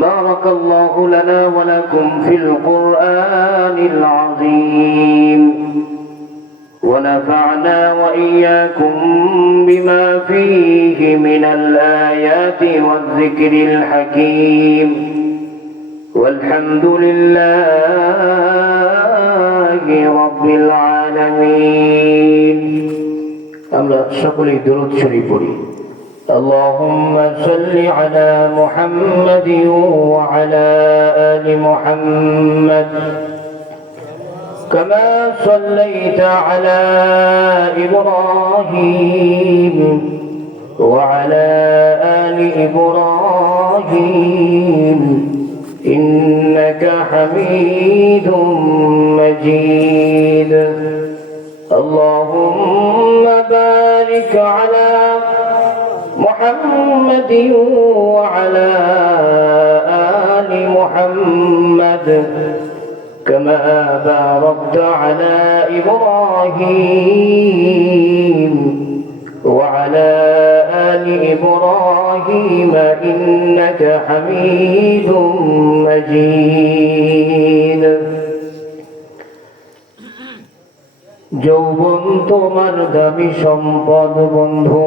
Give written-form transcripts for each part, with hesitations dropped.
بارك الله لنا ولكم في القرآن العظيم ونفعنا وإياكم بما فيه من الآيات والذكر الحكيم والحمد لله رب العالمين. আমরা সকলেই দরুদ শরীফ পড়ি। اللهم صل على محمد وعلى آل محمد كما صليت على إبراهيم وعلى آل إبراهيم إنك حميد مجيد. اللهم بارك على محمد وعلى آل محمد كما باركت على إبراهيم وعلى آل إبراهيم إنك حميد مجيد. যৌবন তোমার দামি সম্পদ বন্ধু,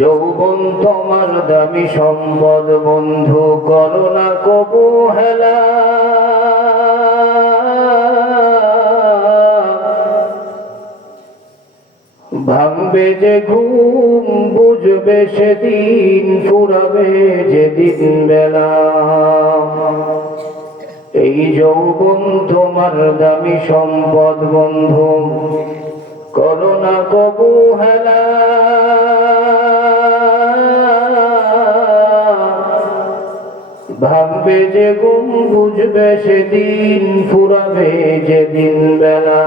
যৌবন তোমার দামি সম্পদ বন্ধু, করো না কবু হেলা। ভাঙবে যে ঘুম বুঝবে সেদিন, ফুরাবে যেদিন বেলা। এই যৌবন তোমার দামি সম্পদ বন্ধু, করো না কবু হেলা। ভাববে যে ঘুম বুঝবে সেদিন, ফুরাবে যেদিন বেলা।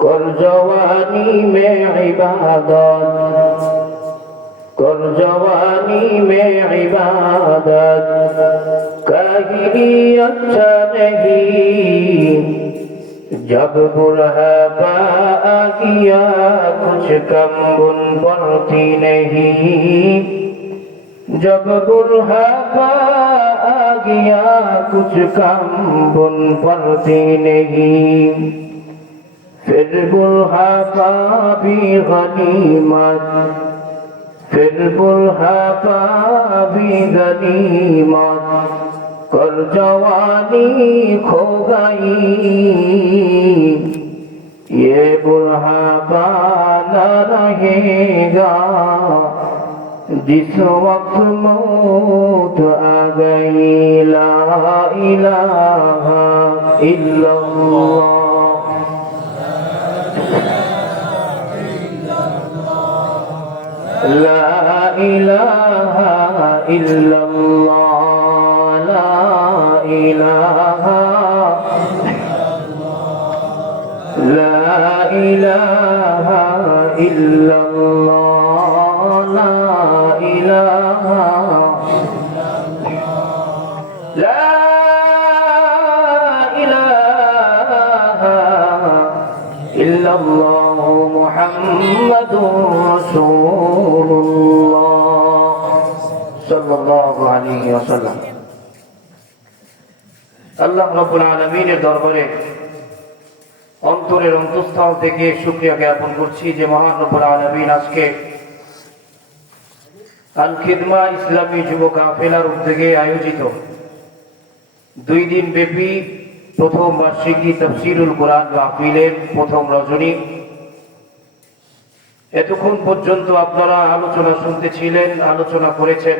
কর জওয়ানি মে ইবাদত, कर जवानी में इबादत, कहीं अच्छा नहीं जब बुढ़ापा आ गया, कुछ कम बुन पड़ती नहीं। जब बुढ़ापा आ गया कुछ कम बुन पड़ती नहीं। फिर बुढ़ापा भी गनीमत, फिर बुढ़ापा भी गनीमत, कर जवानी खो गई। ये बुढ़ापा न रहेगा जिस वक्त मौत आ गई। ला इलाहा इल्लल्लाह, ला इलाहा इल्लल्लाह, ला इलाहा, ला इलाहा इल्लल्लाह, ला इलाहा, ला इलाहा इल्लल्लाह मुहम्मदुर রাসূলুল্লাহ সাল্লাল্লাহু আলাইহি ওয়াসাল্লাম। আল্লাহ রাব্বুল আলামিনের দরবারে অন্তরের অন্তঃস্থল থেকে শুকরিয়া জ্ঞাপন করছি যে মহান রব্বুল আলামিন আজকে আল খিদমা ইসলামী যুব কাফেলার উদ্যোগে আয়োজিত 2 দিন ব্যাপী প্রথম বার্ষিকী তাফসীরুল কোরআন মাহফিলের প্রথম রজনী। এতক্ষণ পর্যন্ত আপনারা আলোচনা শুনতেছিলেন, আলোচনা করেছেন।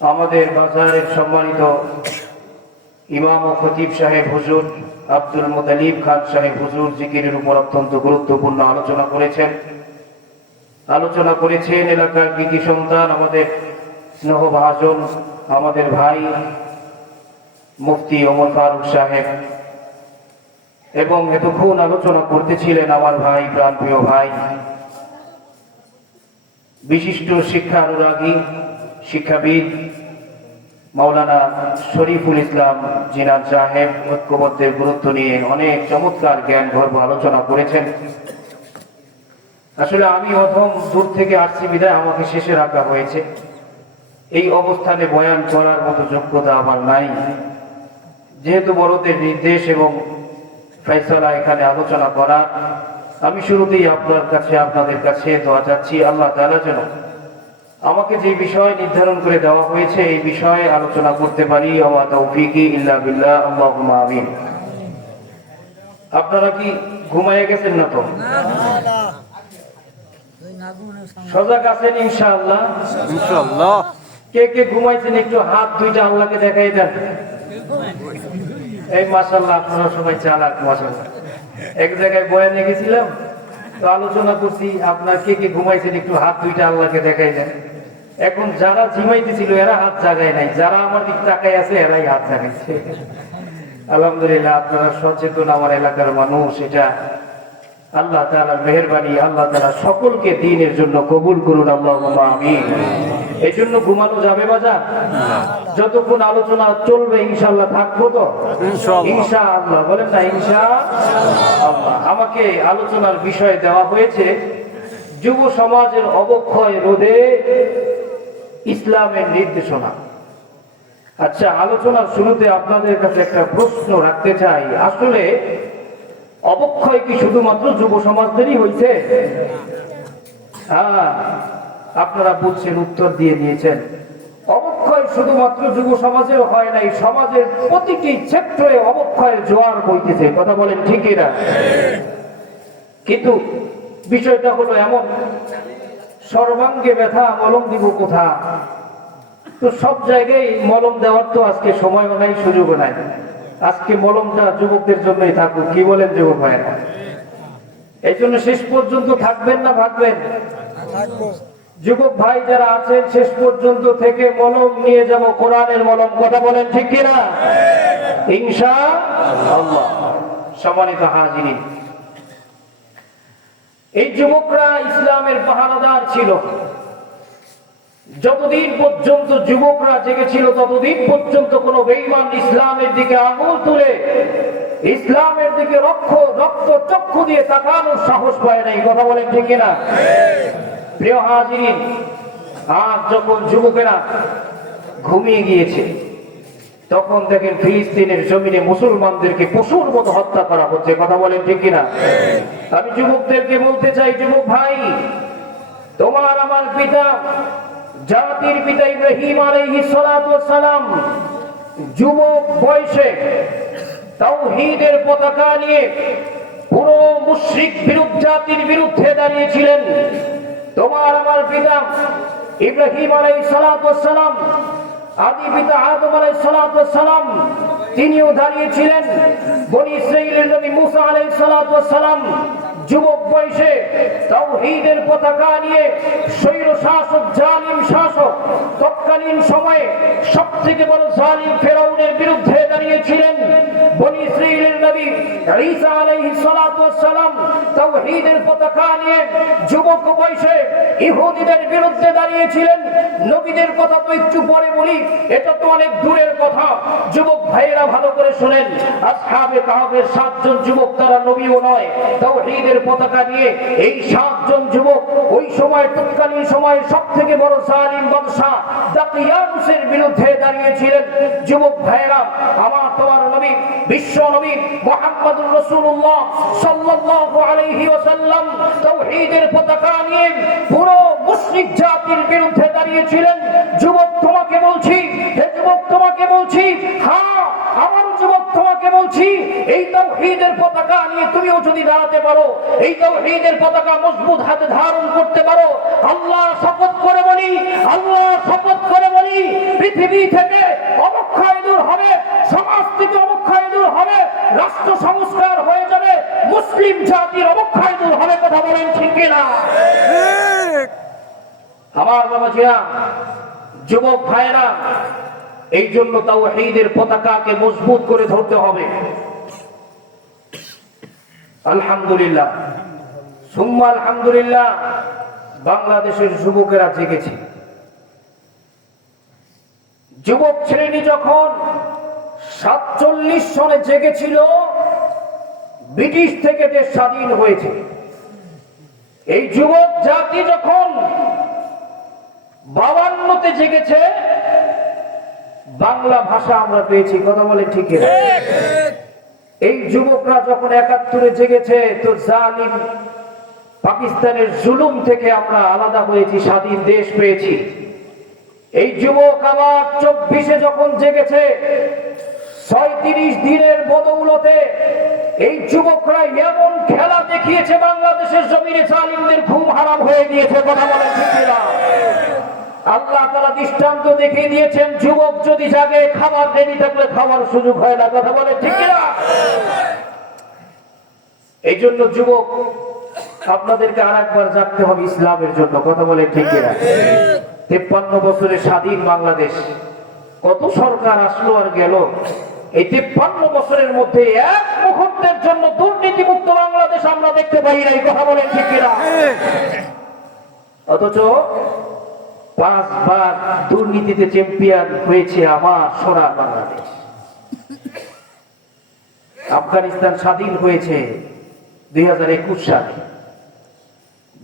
আমাদের বাজারের সম্মানিত ইমাম ও খতিব সাহেব হুজুর আব্দুল মুতালিব খান সাহেব হুজুর জিকিরের উপর অত্যন্ত গুরুত্বপূর্ণ আলোচনা করেছেন। এলাকার কৃতি সন্তান আমাদের স্নেহভাজন আমাদের ভাই মুফতি ওমর ফারুক সাহেব, এবং এতক্ষণ আলোচনা করতেছিলেন আমার ভাই, প্রাণপ্রিয় ভাই, বিশিষ্ট শিক্ষা অনুরাগী শিক্ষাবিদ মাওলানা শরীফুল ইসলাম জিনাত সাহেব ঐক্যবদ্ধের গুরুত্ব নিয়ে অনেক চমৎকার জ্ঞান গর্ব আলোচনা করেছেন। আসলে আমি প্রথম দূর থেকে আসছি বিধায় আমাকে শেষে রাখা হয়েছে। এই অবস্থানে বয়ান করার মতো যোগ্যতা আমার নাই। যেহেতু বড়দের নির্দেশ এবং ফয়সালা এখানে আলোচনা করার, আমি শুরুতেই আপনাদের কাছে দোয়া চাচ্ছি আল্লাহ তাআলা যেন আমাকে যে বিষয় নির্ধারণ করে দেওয়া হয়েছে এই বিষয়ে আলোচনা করতে পারি। ওয়া তাওফীকি ইল্লা বিল্লাহ, আল্লাহুম্মা আমিন। আপনারা কি ঘুমায়ে গেছেন না? তো সজাগ আছেন ইনশাআল্লাহ? ইনশাআল্লাহ। কে কে ঘুমাইছেন একটু হাত দুইটা আল্লাহকে দেখাই দেন। এই মাশাআল্লাহ, আপনারা সবাই চালাক মাশাআল্লাহ। এক জায়গায় বয়ানে গেছিলাম তো আলোচনা করছি, আপনার কে কে ঘুমাইছেন একটু হাত দুইটা আল্লাহকে দেখাই দেন। এখন যারা ঝিমাইতেছিল এরা হাত জাগায় নাই, যারা আমার দিক তাকায় আছে এরাই হাত জাগাইছে। আলহামদুলিল্লাহ, আপনারা সচেতন আমার এলাকার মানুষ, এটা আল্লাহ তাআলার মেহেরবানি। আল্লাহ তাআলা সকলকে দ্বীনের জন্য কবুল করুন, আল্লাহুম্মা আমিন। এই জন্য ঘুমানো যাবে বাজার? যতক্ষণ আলোচনা চলবে ইনশাআল্লাহ থাকবো তো ইনশাআল্লাহ। বলেন না ইনশাআল্লাহ। আমাকে আলোচনার বিষয় দেওয়া হয়েছে যুব সমাজের অবক্ষয় রোধে ইসলামের নির্দেশনা। আচ্ছা, আলোচনার শুরুতে আপনাদের কাছে একটা প্রশ্ন রাখতে চাই। আসলে অবক্ষয় কি শুধুমাত্র যুব সমাজদেরই হয়েছে? হ্যাঁ, আপনারা বুঝছেন, উত্তর দিয়ে দিয়েছেন। অবক্ষয় শুধুমাত্র যুব সমাজের হয় নাই, সমাজের প্রতিটি ক্ষেত্রে অবক্ষয়ের জোয়ার বইতেছে। কথা বলেন ঠিক না? কিন্তু বিষয়টা হলো এমন, সর্বাঙ্গে ব্যথা মলম দিব কোথা? তো সব জায়গায় মলম দেওয়ার তো আজকে সময়ও নাই, সুযোগও নাই। আজকে মলমটা যুবকদের জন্যই থাকুক। কি বলেন যুবক ভাইরা? এই জন্য শেষ পর্যন্ত থাকবেন না ভাগবেন? যুবক ভাই যারা আছেন শেষ পর্যন্ত থেকে মলম নিয়ে যাব, কোরআনের মলম। কথা বলেন ঠিক কিনা? ইনশাআল্লাহ। সম্মানিত হাজিরিন, এই যুবকরা ইসলামের পাহারাদার ছিল। যতদিন পর্যন্ত যুবকরা জেগেছিল ততদিন পর্যন্ত কোন বেঈমান ইসলামের দিকে আঙুল তুলে ইসলামের দিকে রক্ত চক্ষু দিয়ে তাকানোর সাহস পায় নাই। কথা বলেন ঠিক কিনা? প্রিয় হাজিরিন, আজ যখন যুবকেরা ঘুমিয়ে গিয়েছে তখন দেখেন ফিলিস্তিনের জমিনে মুসলমানদেরকে পশুর মতো হত্যা করা হচ্ছে। কথা বলেন ঠিক কিনা? আমি যুবকদেরকে বলতে চাই, যুবক ভাই, তোমার আমার পিতা, জাতির পিতা ইব্রাহিম আলাইহিস সালাতু ওয়াস সালাম যুবক বয়সে তাওহীদের পতাকা নিয়ে পুরো মুশরিক জাতির বিরুদ্ধে দাঁড়িয়েছিলেন। তোমার আমার পিতা ইব্রাহিম আলাইহিস সালাতু ওয়াস সালাম, আদি পিতা আদম আলাইহিস সালাতু ওয়াস সালাম, তিনিও দাঁড়িয়েছিলেন। বনি ইসরাঈলের নবী মুসা আলাইহিস সালাতু ওয়াস সালাম যুবক বয়সে তাওহীদের পতাকা নিয়ে স্বৈর শাসক, জালিম শাসক, তৎকালীন সময়ে সবথেকে বড় জালিম ফেরাউনের বিরুদ্ধে দাঁড়িয়েছিলেন। বনি ইসরাঈলের নবী ঈসা আলাইহিস সালাতু ওয়াস সালাম তাওহীদের পতাকা নিয়ে যুবক বয়সে ইহুদিদের বিরুদ্ধে দাঁড়িয়েছিলেন। নবীদের কথা তো একটু পরে বলি, এটা তো অনেক দূরের কথা। যুবক ভাইয়েরা ভালো করে শুনেন, আসহাবে কাহফের 7 জন যুবক, তারা নবীও নয়, তাওহীদের পতাকা নিয়ে এই 7 জন যুবক ওই সময় তৎকালীন সময়ে সবথেকে বড় জালিম বাদশা দাকিয়ানুসের বিরুদ্ধে দাঁড়িয়েছিলেন। যুবক ভাইয়েরা, আমার তোমার নবী, বিশ্ব নবী মুহাম্মদুর রাসূলুল্লাহ সাল্লাল্লাহু আলাইহি ওয়াসাল্লাম তাওহীদের পতাকা নিয়ে পুরো মুশরিক জাতির বিরুদ্ধে দাঁড়িয়েছিলেন। যুবক তোমাকে বলছি, হে যুবক তোমাকে বলছি, হ্যাঁ আমার যুবক তোমাকে বলছি, এই তাওহীদের পতাকা নিয়ে তুমিও যদি দাঁড়াতে পারো, এই তাওহীদের পতাকা মজবুত হাতে ধারণ করতে পারো, আল্লাহ শপথ করে বলি, আল্লাহ শপথ করে বলি, পৃথিবী থেকে অবক্ষয় দূর হবে, সমাজ থেকে অবক্ষয় দূর হবে, রাষ্ট্র সংস্কার হয়ে যাবে, মুসলিম জাতির অবক্ষয় দূর হবে। কথা বলেন ঠিক কিনা? আমার বাবাজিরা, যুবক ভাইরা, এই জন্য তাওহীদের পতাকাকে মজবুত করে ধরতে হবে। আলহামদুলিল্লাহ, সুম্মা আলহামদুলিল্লাহ, বাংলাদেশের যুবকেরা জেগেছে। যুবক শ্রেণী যখন 47 সনে জেগেছিল, ব্রিটিশ থেকে দেশ স্বাধীন হয়েছে। এই যুবক জাতি যখন 52তে জেগেছে, বাংলা ভাষা আমরা পেয়েছি, কথা বলে ঠিক না? এই যুবকরা যখন 71-এ জেগেছে, তো জালিম পাকিস্তানের জুলুম থেকে আমরা আলাদা হয়েছি, স্বাধীন দেশ পেয়েছি। এই যুবক আবার 24-এ যখন জেগেছে, 37 দিনের বদৌলতে এই যুবকরা এমন খেলা দেখিয়েছে, বাংলাদেশের জমিনে জালিমদের ঘুম হারাম হয়ে গিয়েছে, কথা বলে ঠিক না? আল্লাহ তাআলা দৃষ্টান্ত দেখিয়ে দিয়েছেন, যুবক যদি জাগে, খাবার রেডি থাকলে খাওয়ার সুযোগ হয় না, কথা বলে ঠিক না? এই জন্য যুবক, আপনাদেরকে আরেকবার জাগতে হবে ইসলামের জন্য, কথা বলে ঠিক না? 53 বছরের স্বাধীন বাংলাদেশ, কত সরকার আসলো আর গেল, এই 53 বছরের মধ্যে এক মুহূর্তের জন্য দুর্নীতিমুক্ত বাংলাদেশ আমরা দেখতে পাই নাই, কথা বলে ঠিক না? অথচ 5 বার দুর্নীতিতে চ্যাম্পিয়ন হয়েছে আমার সোনার বাংলাদেশ। আফগানিস্তান স্বাধীন হয়েছে 2021 সালে।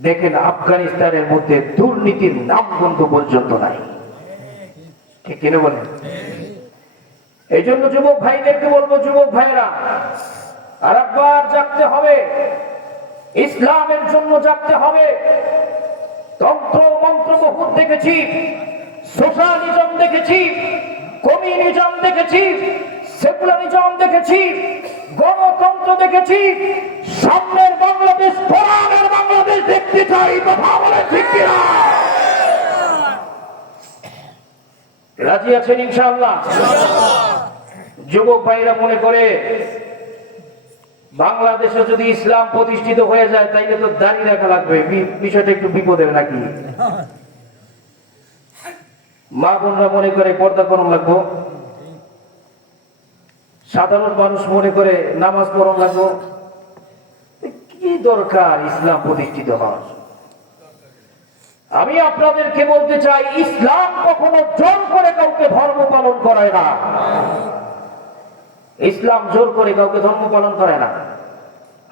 দেখেন, আফগানিস্তানের মধ্যে দুর্নীতির নামগন্ধ পর্যন্ত নাই, ঠিক কিনা বলেন? এই জন্য যুবক ভাইদেরকে বলবো, যুবক ভাইরা আরেকবার জাগতে হবে, ইসলামের জন্য জাগতে হবে। তন্ত্র মন্ত্র বহুত দেখেছি, সোশ্যালিজম দেখেছি, কমিউনিজম দেখেছি, সেকুলারিজম দেখেছি, গণতন্ত্র দেখেছি, সামনের বাংলাদেশ, কোরআনের বাংলাদেশ দেখতে চাই, কথা বলে ঠিক কিনা? রাজি আছেন ইনশাআল্লাহ? যুবক ভাইরা মনে করে বাংলাদেশে যদি ইসলাম প্রতিষ্ঠিত হয়ে যায়, তাইলে তো দাঁড়িয়ে রাখা লাগবে, বিষয়টা একটু বিপদের নাকি? মা বোনরা মনে করে পর্দা করণ লাগবো, সাধারণ মানুষ মনে করে নামাজ পড়ন লাগবো। কি দরকার ইসলাম প্রতিষ্ঠিত হওয়ার? আমি আপনাদেরকে বলতে চাই, ইসলাম কখনো জোর করে কাউকে ধর্ম পালন করায় না। ইসলাম জোর করে কাউকে ধর্ম পালন করে না।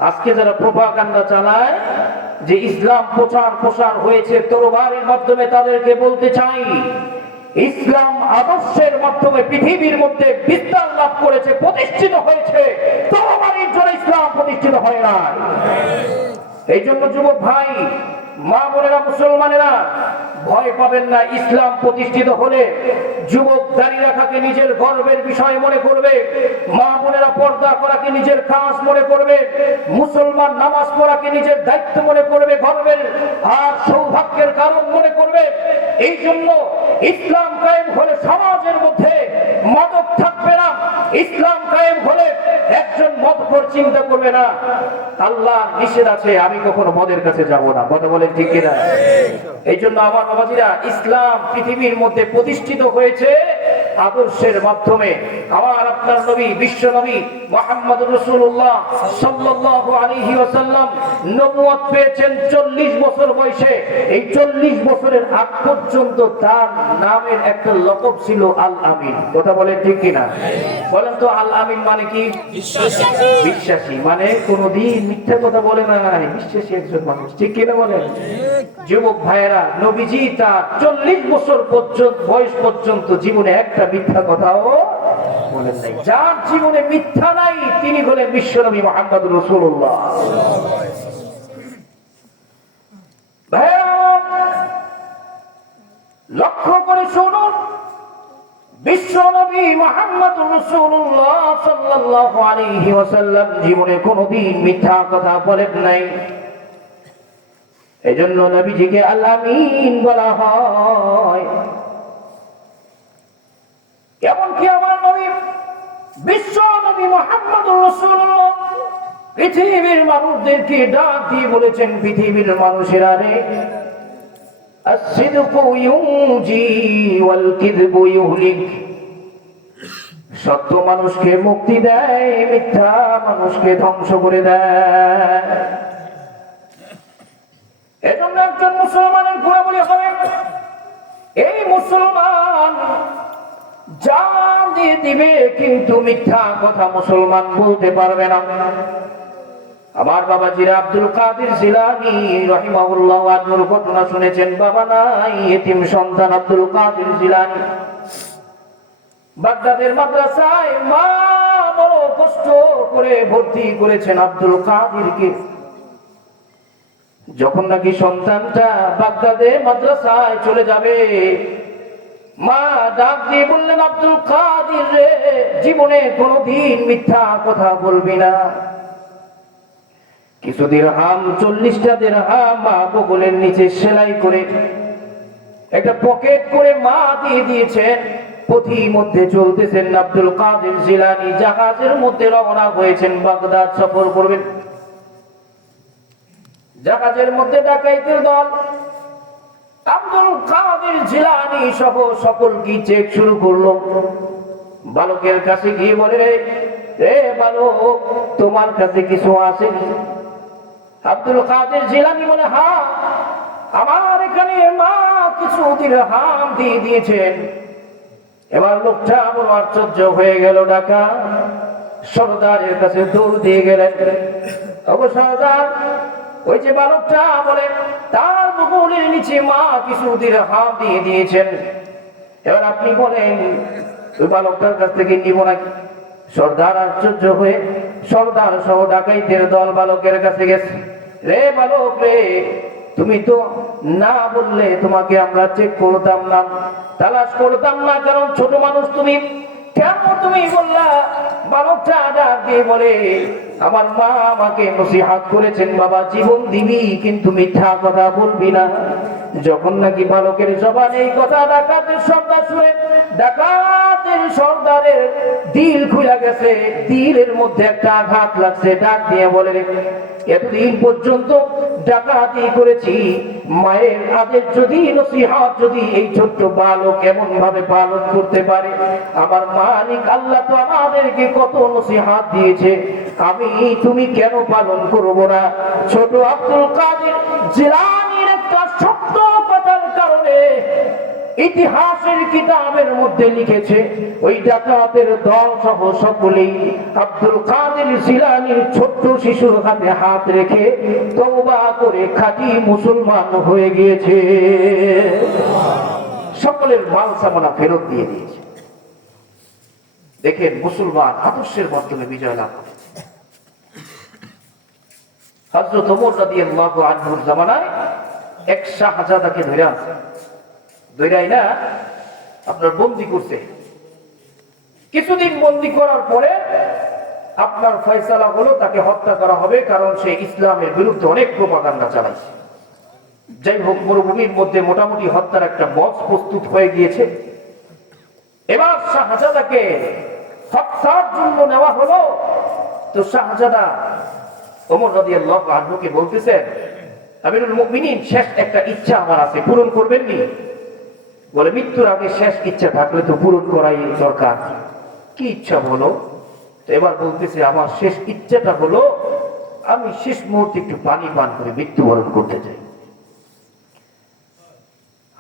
আজকে যারা প্রোপাগান্ডা চালায় যে ইসলাম প্রচার হয়েছে তরবারির মাধ্যমে, তাদেরকে বলতে চাই, ইসলাম আদর্শের মাধ্যমে পৃথিবীর মধ্যে বিস্তার লাভ করেছে, প্রতিষ্ঠিত হয়েছে, তরবারির জন্য ইসলাম প্রতিষ্ঠিত হয় না। এই জন্য যুবক ভাই, মা বোনেরা, মুসলমানেরা, ভয় পাবেন না। ইসলাম প্রতিষ্ঠিত হলে যুবক দাড়ি রাখাকে নিজের গর্বের বিষয় মনে করবে, মা বোনেরা পর্দা করাকে নিজের কাজ মনে করবে, মুসলমান নামাজ পড়াকে নিজের দায়িত্ব মনে করবে, গর্বের আর সৌভাগ্যের কারণ মনে করবে। এই জন্য ইসলাম কায়েম হলে সমাজের মধ্যে মাদক থাকবে না। ইসলাম কায়েম হলে একজন মদখোর চিন্তা করবে না, আল্লাহ নিষেধ আছে, আমি কখনো মদের কাছে যাব না, কথা বলেন ঠিক কিনা? এই জন্য আমার বাবাজিরা, ইসলাম পৃথিবীর মধ্যে প্রতিষ্ঠিত হয়েছে আদর্শের মাধ্যমে। আমার আপনার নবী, বিশ্ব নবী মুহাম্মদুর রাসূলুল্লাহ সাল্লাল্লাহু আলাইহি ওয়াসাল্লাম নবুয়ত পেয়েছেন 40 বছর বয়সে। এই 40 বছরের আগ পর্যন্ত তার নামের একটা লকব ছিল আল আমিন, কথা বলেন ঠিক কিনা? বলেন তো, আল আমিন মানে কি? বিশ্বাসী। মানে কোনদিন মিথ্যা কথা বলে না, বিশ্বাসী একজন মানুষ, ঠিক কিনা বলেন? যুবক ভাইয়েরা, নবীজি তার 40 বছর পর্যন্ত বয়স পর্যন্ত জীবনে একটা মিথ্যা কথাও বলেন নাই। যার জীবনে মিথ্যা নাই, তিনি হলেন বিশ্বনবী মুহাম্মদুর রাসূলুল্লাহ। ভাইয়েরা, লক্ষ্য করে শুনুন, বিশ্বনবী মুহাম্মদুর রাসূলুল্লাহ সাল্লাল্লাহু আলাইহি ওয়াসাল্লাম জীবনে কোনদিন মিথ্যা কথা বলেন নাই। এজন্য নবীজিকে আল আমিন বলা হয়। এমনকি আমার নবী, বিশ্ব নবী মুহাম্মদুর রাসূলুল্লাহ পৃথিবীর মানুষদেরকে ডাক দিয়ে বলেছেন, পৃথিবীর মানুষেরা রে, আস-সিদকু ইউনজি ওয়াল কিযবু ইউহলিক। সত্য মানুষকে মুক্তি দেয়, মিথ্যা মানুষকে ধ্বংস করে দেয়। এজন্য একজন মুসলমানের গুণাবলী হবে, এই মুসলমান জান দিয়ে দিবে, কিন্তু মিথ্যা কথা মুসলমান বলতে পারবে না। আমার বাবা জিরা আব্দুল কাদের জিলানী রাহিমাহুল্লাহ আনহুর ঘটনা শুনেছেন। বাবা নাই, এতিম সন্তান আব্দুল কাদের জিলানী। বাগদাদের মাদ্রাসায় মা বড় কষ্ট করে ভর্তি করেছেন আব্দুল কাদেরকে। যখন নাকি সন্তানটা বাগদাদের মাদ্রাসায় চলে যাবে, মা ডাক দিয়ে বললেন, আব্দুল কাদের রে, জীবনে কোনোদিন মিথ্যা কথা বলবি না। কিছু দিরহাম, 40টা দিরহাম মা বগলের নিচে সেলাই করে একটা পকেট করে মা দিয়ে দিয়েছেন। পথি মধ্যে চলতেছেন আব্দুল কাদের জিলানী। জাহাজের মধ্যে রওনা হয়েছেন, বাগদাদ সফর করবেন। জাহাজের মধ্যে ডাকাইতের দল আব্দুল কাদের জিলানী সহ সকলকে চেক শুরু করলো। বালকের কাছে গিয়ে বলে, রে বালক, তোমার কাছে কিছু আছে? আব্দুল কাদের জিলানী বলে, হ্যাঁ, আমার এখানে মা কিছু দিরহাম দিয়ে দিয়েছেন। এবার লোকটা বড় আশ্চর্য হয়ে গেল। ডাকা সরদারের কাছে দৌড় দিয়ে গেলেন। সরদার, ওই যে বালকটা বলে তার বগলের নিচে মা কিছু দিরহাম দিয়ে দিয়েছেন, এবার আপনি বলেন ওই বালকটার কাছ থেকে নিব নাকি? সরদার আশ্চর্য হয়ে সরদার সহ ডাকাইতের দল বালকের কাছে গেছে। রে বালক রে, তুমি তো না বললে তোমাকে আমরা চেক করতাম না, তালাশ করতাম না, কারণ ছোট মানুষ তুমি, কেন তুমি বললা? বালকটা ডাক দিয়ে বলে, আমার মা আমাকে নসিহত করেছেন, বাবা জীবন দিবি কিন্তু মিথ্যা কথা বলবি না। যখন নাকি বালকের জবানে এই কথা ডাকাতের সর্দার শুনে, ডাকাতের সর্দারের দিল খুলে গেছে, দিলের মধ্যে একটা আঘাত লাগছে। ডাক দিয়ে বলে, এতদিন পর্যন্ত ডাকাতি করেছি, মায়ের আদেশ যদি, নসিহত যদি এই ছোট্ট বালক এমন ভাবে পালন করতে পারে, আমার মালিক আল্লাহ তো আমাদেরকে কত নসিহত দিয়েছে, আমি তুমি কেন পালন করবো না? ছোট আব্দুল কাদের জিলানীর একটা সত্য কথার কারণে ইতিহাসের কিতাবের মধ্যে লিখেছে, ওই ডাকাতের দল সহ সকলেই আব্দুল কাদের জিলানীর ছোট্ট শিশুর হাতে হাত রেখে তওবা করে খাঁটি মুসলমান হয়ে গিয়েছে। সকলের মাল সামানা ফেরত দিয়ে দিয়েছে। দেখেন, মুসলমান আদর্শের মাধ্যমে বিজয় লাভ করে। হযরত ওমর রাদিয়াল্লাহু আনহুর জামানায় এক শাহজাদাকে ধরে আছে, ধরেই না আপনার বন্দী করছে। কিছুদিন বন্দী করার পরে আপনার ফয়সালা হলো তাকে হত্যা করা হবে, কারণ সে ইসলামের বিরুদ্ধে অনেক প্রোপাগান্ডা চালাইছে। যাই হোক, মরুভূমির মধ্যে মোটামুটি হত্যার একটা মঞ্চ প্রস্তুত হয়ে গিয়েছে। এবার শাহজাদাকে হত্যার জন্য নেওয়া হলো। তো শাহজাদা ওমর রাদিয়াল্লাহু আনহুকে বলতেছেন, আমিরুল মুমিনিন, শেষ একটা ইচ্ছা আমার আছে, পূরণ করবেন নি? বলে, মৃত্যুর আগে শেষ ইচ্ছা থাকলে তো পূরণ করাই দরকার। কি ইচ্ছা বলো? এবার বলতেছে, আমার শেষ ইচ্ছাটা হলো আমি শেষ মুহূর্তে একটু পানি পান করে মৃত্যুবরণ করতে চাই।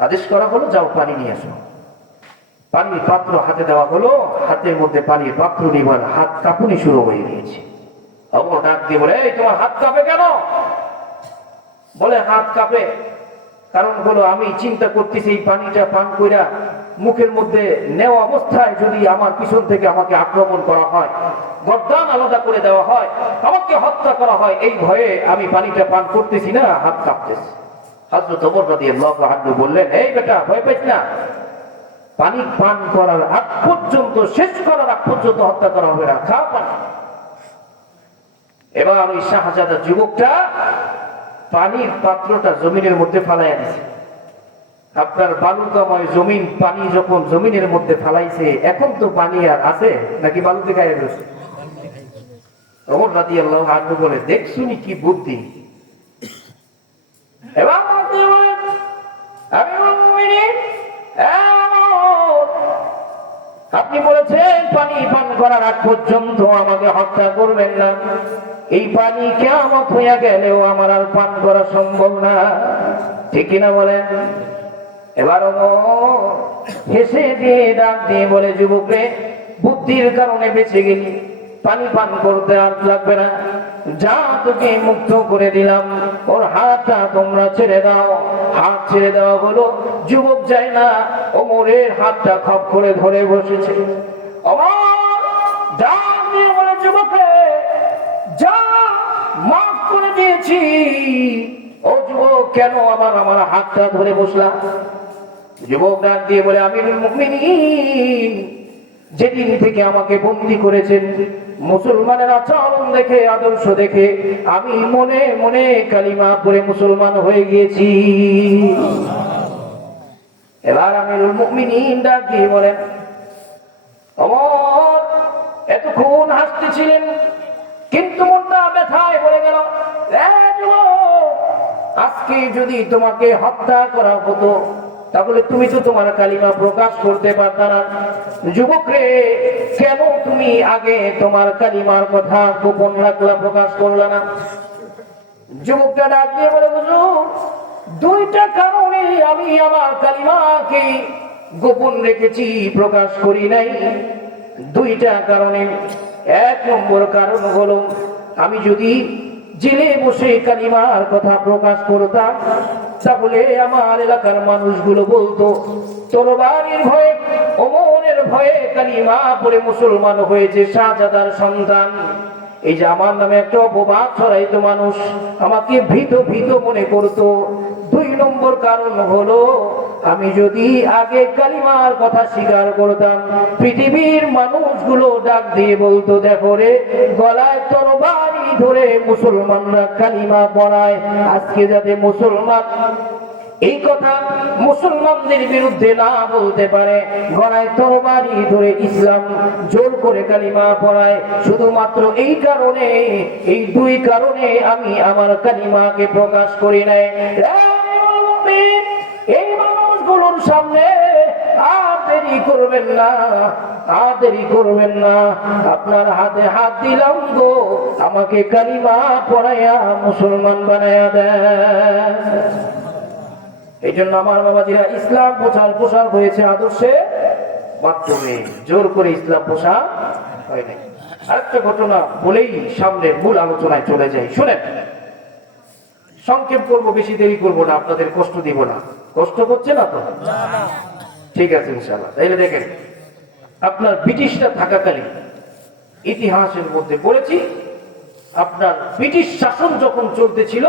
আদেশ করা হলো, যাও পানি নিয়ে আসো। পানির পাত্র হাতে দেওয়া হলো, হাতের মধ্যে পানির পাত্র নিবার হাত কাঁপুনি শুরু হয়ে গিয়েছে। ওমর ডাক দিয়ে বলে, এই তোমার হাত কাঁপে কেন? বলে, হাত কাঁপে কারণ হলো আমি চিন্তা করতেছি এই পানিটা পান কইরা মুখের মধ্যে নেওয়া অবস্থায় যদি আমার পিছন থেকে আমাকে আক্রমণ করা হয়, গর্দান আলাদা করে দেওয়া হয়, আমাকে হত্যা করা হয়, এই ভয়ে আমি পানিটা পান করতেছি না, হাত কাঁপতেছে। হযরত ওমর রাদিয়াল্লাহু আনহু বললেন, এই বেটা, ভয় পাইস না, পানি পান করার আগ পর্যন্ত, শেষ করার আগ পর্যন্ত হত্যা করা হবে না, খা পানি। এবার ওই শাহজাদা যুবকটা পানির পাত্রটা জমিনের মধ্যে ফালাইয়া দিছে। আপনার বালুকাময় জমিন, পানি যখন জমিনের মধ্যে ফালাইছে, এখন তো পানি আর আছে নাকি বালুতে গায়ে রয়েছে? ওমর রাদিয়াল্লাহু আনহু বলে, দেখছুনি কি বুদ্ধি। এবার আপনি বলেছেন পানি পান করার আগ পর্যন্ত আমাকে হত্যা করবেন না, এই পানি কিয়ামত হইয়া গেলেও আমার আর পান করা সম্ভব না, ঠিক কিনা বলেন? এবার হেসে দিয়ে ডাক দিয়ে বলে, যুবক রে, বুদ্ধির কারণে বেঁচে গেলি, পানি পান করতে আর লাগবে না। যা তোকে মুক্ত করে দিলাম, ওর হাতটা তোমরা ছেড়ে দাও। হাত ছেড়ে দেওয়া হলো, যুবক যায় না, ওমরের হাতটা খপ করে ধরে বসেছে। ওমর ডাক দিয়ে বলে, যুবকে যা, মাফ করে দিয়েছি। ও যুবক, কেন আমার হাতটা ধরে বসলা? যুবক ডাক দিয়ে বলে, আমিরুল মুমিনিন, যেদিন থেকে আমাকে বন্দী করেছেন, মুসলমানের আচরণ দেখে, আদর্শ দেখে আমি মনে মনে কালিমা পড়ে মুসলমান হয়ে গিয়েছি। এবার আমিরুল মুমিনিন ডাক দিয়ে বলেন, ওমর এতক্ষণ হাসতেছিলেন, কিন্তু মনটা ব্যথায় পড়ে গেল। আজকে যদি তোমাকে হত্যা করা হতো, তাহলে তুমি তো তোমার কালিমা প্রকাশ করতে পারত না। যুবক রে, কেন তুমি আগে তোমার কালিমার কথা গোপন রাখলা, প্রকাশ করলা না? যুবকটা ডাক দিয়ে বলে, হুজুর, দুইটা কারণে আমি আমার কালিমাকে গোপন রেখেছি, প্রকাশ করি নাই। দুইটা কারণে। এক নম্বর কারণ হলো, আমি যদি জেলে বসে কালিমার কথা প্রকাশ করতাম, তাহলে আমার এলাকার মানুষগুলো বলতো, তরবারির ভয়ে, ওমরের ভয়ে কালিমা পড়ে মুসলমান হয়েছে শাহজাদার সন্তান। এই যে আমার নামে একটা অপবাদ ছড়াইতো, মানুষ আমাকে ভীত ভীত মনে করতো। দুই নম্বর কারণ হলো, আমি যদি আগে কালিমার কথা স্বীকার করতাম, পৃথিবীর মানুষগুলো ডাক দিয়ে বলতো, দেখো রে, গলায় তরবারি ধরে মুসলমানরা কালিমা পড়ায়। আজকে যাতে মুসলমান এই কথা মুসলমানদের বিরুদ্ধে না বলতে পারে, গলায় তরবারি ধরে ইসলাম জোর করে কালিমা পড়ায়, শুধুমাত্র এই কারণে, এই দুই কারণে আমি আমার কালিমাকে প্রকাশ করি নাই। এই মানুষগুলোর সামনে আর দেরি করবেন না, আর দেরি করবেন না, আপনার হাতে হাত দিলাম গো, আমাকে কালিমা পড়াইয়া মুসলমান বানাইয়া দেন। এই জন্য আমার বাবাজিরা, ইসলাম প্রসার হয়েছে আদর্শে মাধ্যমে, জোর করে ইসলাম প্রসার হয় নাই। আরেকটা ঘটনা বলেই সামনে মূল আলোচনায় চলে যাই, শুনেন। সংক্ষেপ করবো, বেশি দেরি করবো না, আপনাদের কষ্ট দিব না। কষ্ট করছে না তো? ঠিক আছে ইনশাআল্লাহ। তাইলে দেখেন, আপনার ব্রিটিশরা থাকাকালীন ইতিহাসের মধ্যে পড়েছি, আপনার ব্রিটিশ শাসন যখন চলতেছিল,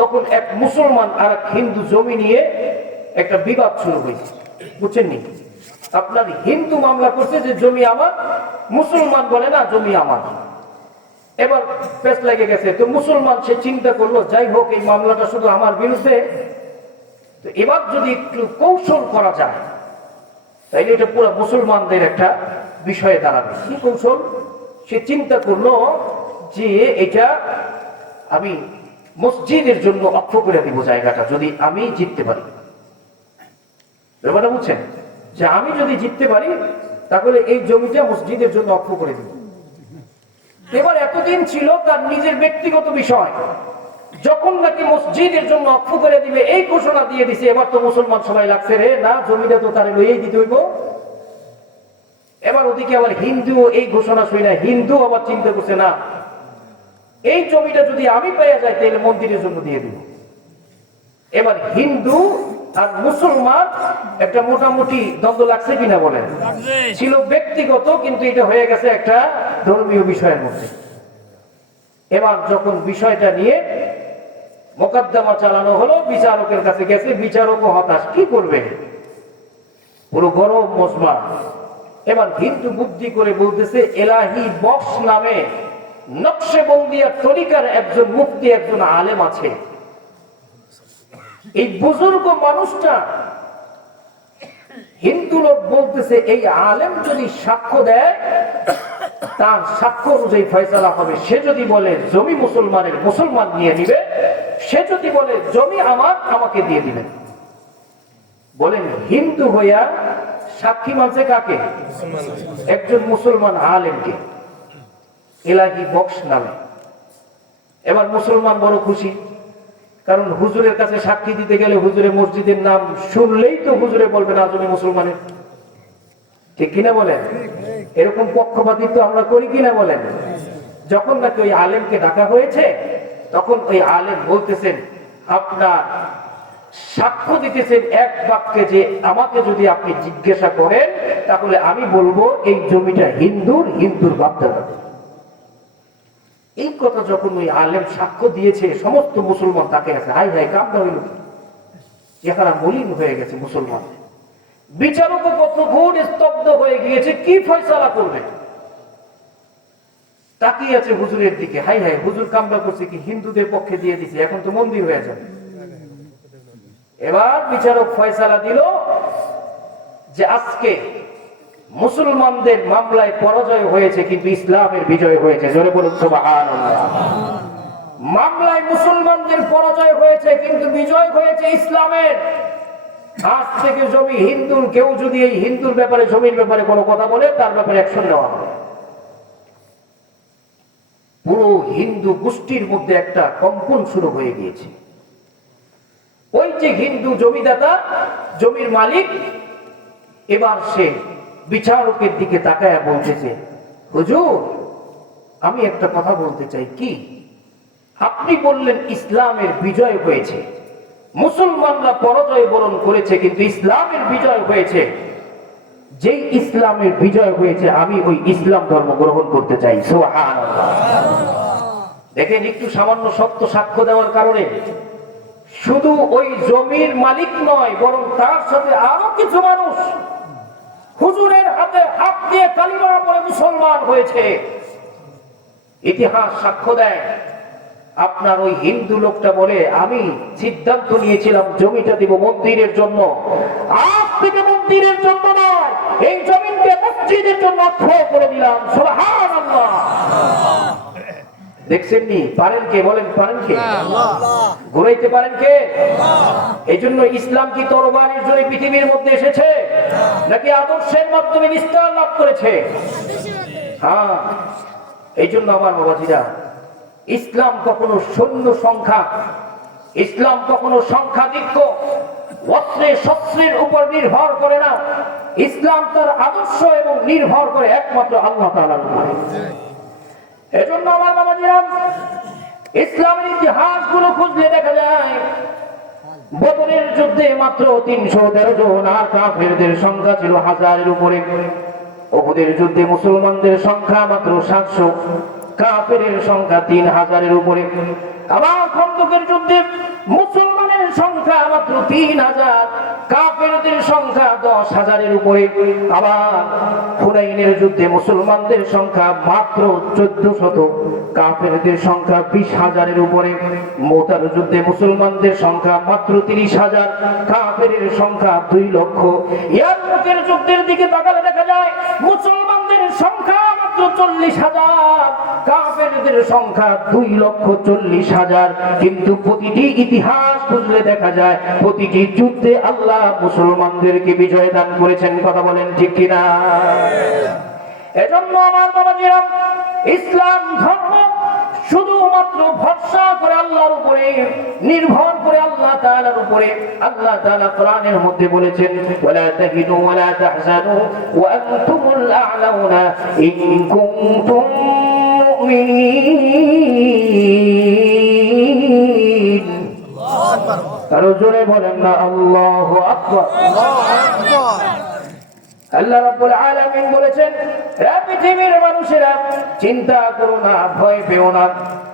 তখন এক মুসলমান আর এক হিন্দু জমি নিয়ে একটা বিবাদ শুরু হয়েছে, বুঝছেন নি? আপনার হিন্দু মামলা করছে যে জমি আমার, মুসলমান বলে না জমি আমার। এবার পেশ লেগে গেছে, তো মুসলমান সে চিন্তা করলো, যাই হোক, এই মামলাটা শুধু আমার বিরুদ্ধে, তো এবার যদি একটু কৌশল করা যায়, তাইলে এটা পুরো মুসলমানদের একটা বিষয়ে দাঁড়াবে। কি কৌশল? সে চিন্তা করলো যে এটা আমি মসজিদের জন্য অক্ষ করে দিব জায়গাটা, যদি আমি জিততে পারি। ব্যাপারটা বুঝছেন? যে আমি যদি জিততে পারি, তাহলে এই জমিটা মসজিদের জন্য অক্ষ করে দিব। এবার এতদিন ছিল তার নিজের ব্যক্তিগত বিষয়, যখন নাকি মসজিদের জন্য অক্ষ করে দিবে এই ঘোষণা দিয়ে দিছে, এবার তো মুসলমান সবাই লাগছে, রে না, জমিটা তো তারে লইয়েই দিতে হইব। এবার ওদিকে আবার হিন্দু এই ঘোষণা শুই না, হিন্দু আবার চিন্তা করছে, না, এই জমিটা যদি আমি পেয়ে যাই, তাহলে মন্দিরের জন্য দিয়ে দিব। এবার হিন্দু আর মুসলমান একটা মোটামুটি দ্বন্দ্ব লাগছে কিনা বলেন? ছিল ব্যক্তিগত, কিন্তু এটা হয়ে গেছে একটা ধর্মীয় বিষয়ের মধ্যে। এবার যখন বিষয়টা নিয়ে মোকদ্দমা চালানো হলো, বিচারকের কাছে গেছে, বিচারকও হতাশ, কি করবে, পুরো গরম মজমা। এবার হিন্দু বুদ্ধি করে বলতেছে, এলাহি বক্স নামে নকশেবন্দিয়া তরিকার একজন মুফতি, একজন আলেম আছে, এই বুজুর্গ মানুষটা, হিন্দু লোক বলতেছে, এই আলেম যদি সাক্ষ্য দেয়, তার সাক্ষ্য অনুযায়ী ফয়সালা হবে। সে যদি বলে জমি মুসলমানের, মুসলমান নিয়ে নিবে, সে যদি বলে জমি আমার, আমাকে দিয়ে দিবেন। বলেন, হিন্দু হইয়া সাক্ষী মানছে কাকে? একজন মুসলমান আলেমকে, এলাহি বক্স নামে। এবার মুসলমান বড় খুশি, কারণ হুজুরের কাছে সাক্ষী দিতে গেলে হুজুরের মসজিদের নাম শুনলেই তো হুজুরে বলবে না জমি মুসলমানের, ঠিক কিনা বলেন? এরকম পক্ষপাতিত্ব আমরা করি কিনা বলেন? যখন নাকি ওই আলেমকে ডাকা হয়েছে, তখন ওই আলেম বলতেছেন, আপনার সাক্ষ্য দিতেছেন এক বাক্যে যে আমাকে যদি আপনি জিজ্ঞাসা করেন তাহলে আমি বলবো এই জমিটা হিন্দুর বাপদাদাদের। এই কথা যখন ওই আলেম সাক্ষ্য দিয়েছে, সমস্ত মুসলমান তাকে আছে, হাই হাই কামটা হইল কি, চেহারা মলিন হয়ে গেছে মুসলমান। বিচারক কত ঘুর স্তব্ধ হয়ে গিয়েছে, কি ফয়সালা করবে, তাকিয়ে আছে হুজুরের দিকে, হাই হাই হুজুর কামটা করছে কি, হিন্দুদের পক্ষে দিয়ে দিছে, এখন তো মন্দির হয়ে যাবে। এবার বিচারক ফয়সালা দিল যে আজকে মুসলমানদের মামলায় পরাজয় হয়েছে কিন্তু ইসলামের বিজয় হয়েছে। জোরে বলুন সুবহানাল্লাহ। মামলায় মুসলমানদের পরাজয় হয়েছে কিন্তু বিজয় হয়েছে ইসলামের। আজ থেকে জমি হিন্দুর, কেউ যদি এই হিন্দুর ব্যাপারে, জমির ব্যাপারে কোনো কথা বলে তার ব্যাপারে অ্যাকশন নেওয়া হবে। পুরো হিন্দু গোষ্ঠীর মধ্যে একটা কম্পন শুরু হয়ে গিয়েছে। ওই যে হিন্দু জমিদাতা, জমির মালিক, এবার সে বিচারকের দিকে তাকায়া বলতেছে, হুজুর আমি একটা কথা বলতে চাই। কি? আপনি বললেন ইসলামের বিজয় হয়েছে, মুসলমানরা পরাজয় বরণ করেছে কিন্তু ইসলামের বিজয় হয়েছে। যেই ইসলামের বিজয় হয়েছে আমি ওই ইসলাম ধর্ম গ্রহণ করতে চাই। সুবহানাল্লাহ। দেখেন, একটু সামান্য সত্য সাক্ষ্য দেওয়ার কারণে শুধু ওই জমির মালিক নয়, বরং তার সাথে আরো কিছু মানুষ হুজুরের হাতে হাত দিয়ে কালিমা পড়ে মুসলমান হয়েছে। ইতিহাস সাক্ষ্য দেয়। আপনার ওই হিন্দু লোকটা বলে, আমি সিদ্ধান্ত নিয়েছিলাম জমিটা দিব মন্দিরের জন্য, আজ থেকে মন্দিরের জন্য নয়, এই জমিনকে মসজিদের জন্য অক্ষয় করে দিলাম। সুবহানাল্লাহ। দেখছেন নি? পারেন কে? বলেন পারেন কে? ঘুরাইতে পারেন কে? এই জন্য ইসলাম কি তরবারির জন্য পৃথিবীর মধ্যে এসেছে, নাকি আদর্শের মাধ্যমে বিস্তার লাভ করেছে? হ্যাঁ, এই জন্য আমার বাবাজিরা, ইসলাম কখনো সৈন্য সংখ্যা, ইসলাম কখনো সংখ্যাধিক্য, অস্ত্রে শস্ত্রের উপর নির্ভর করে না। ইসলাম তার আদর্শ এবং নির্ভর করে একমাত্র আল্লাহ তাআলার উপরে। এজন্য আমার বাবাজিরা, ইসলামের ইতিহাস গুলো খুঁজলে দেখা যায় বদরের যুদ্ধে মাত্র 313 জন, আর কাফেরদের সংখ্যা ছিল 1000-এর উপরে। উহুদের যুদ্ধে মুসলমানদের সংখ্যা মাত্র 700, কাফেরের সংখ্যা 3000-এর উপরে। আবার খন্দকের যুদ্ধে মুসলমানের সংখ্যা মাত্র 3000, কাফেরদের সংখ্যা 10,000-এর উপরে। আবার হুনাইনের যুদ্ধে মুসলমানদের সংখ্যা মাত্র 1400, কাফেরদের সংখ্যা 20,000-এর উপরে। মুতার যুদ্ধে মুসলমানদের সংখ্যা মাত্র 30,000, কাফেরের সংখ্যা 2 লক্ষ। ইয়ারমুকের যুদ্ধের দিকে তাকালে দেখা যায় মুসলমানদের সংখ্যা মাত্র 40,000, কাফেরদের সংখ্যা 2,40,000। কিন্তু প্রতিটি ইতিহাস খুঁজলে দেখা যায় প্রতিটি যুদ্ধে আল্লাহ মুসলমানদেরকে বিজয় দান করেছেন। কথা বলেন ঠিক কিনা? এজন্য আমার বাবাজিরা, ইসলাম ধর্ম শুধুমাত্র ভরসা করে আল্লাহর উপরে, নির্ভর করে আল্লাহ তাআলার উপরে। আল্লাহ তাআলা কোরআনের মধ্যে বলেছেন, ওয়ালা তাহিনু ওয়ালা তাহজানু ওয়া আনতুমুল আ'লাউনা ইন কুনতুম মুমিনিন। আরো জোরে বলেন না আল্লাহু আকবার। আল্লাহ রাব্বুল আলামিন বলেছেন, হে পৃথিবীর মানুষেরা, চিন্তা করো না, ভয় পেও না।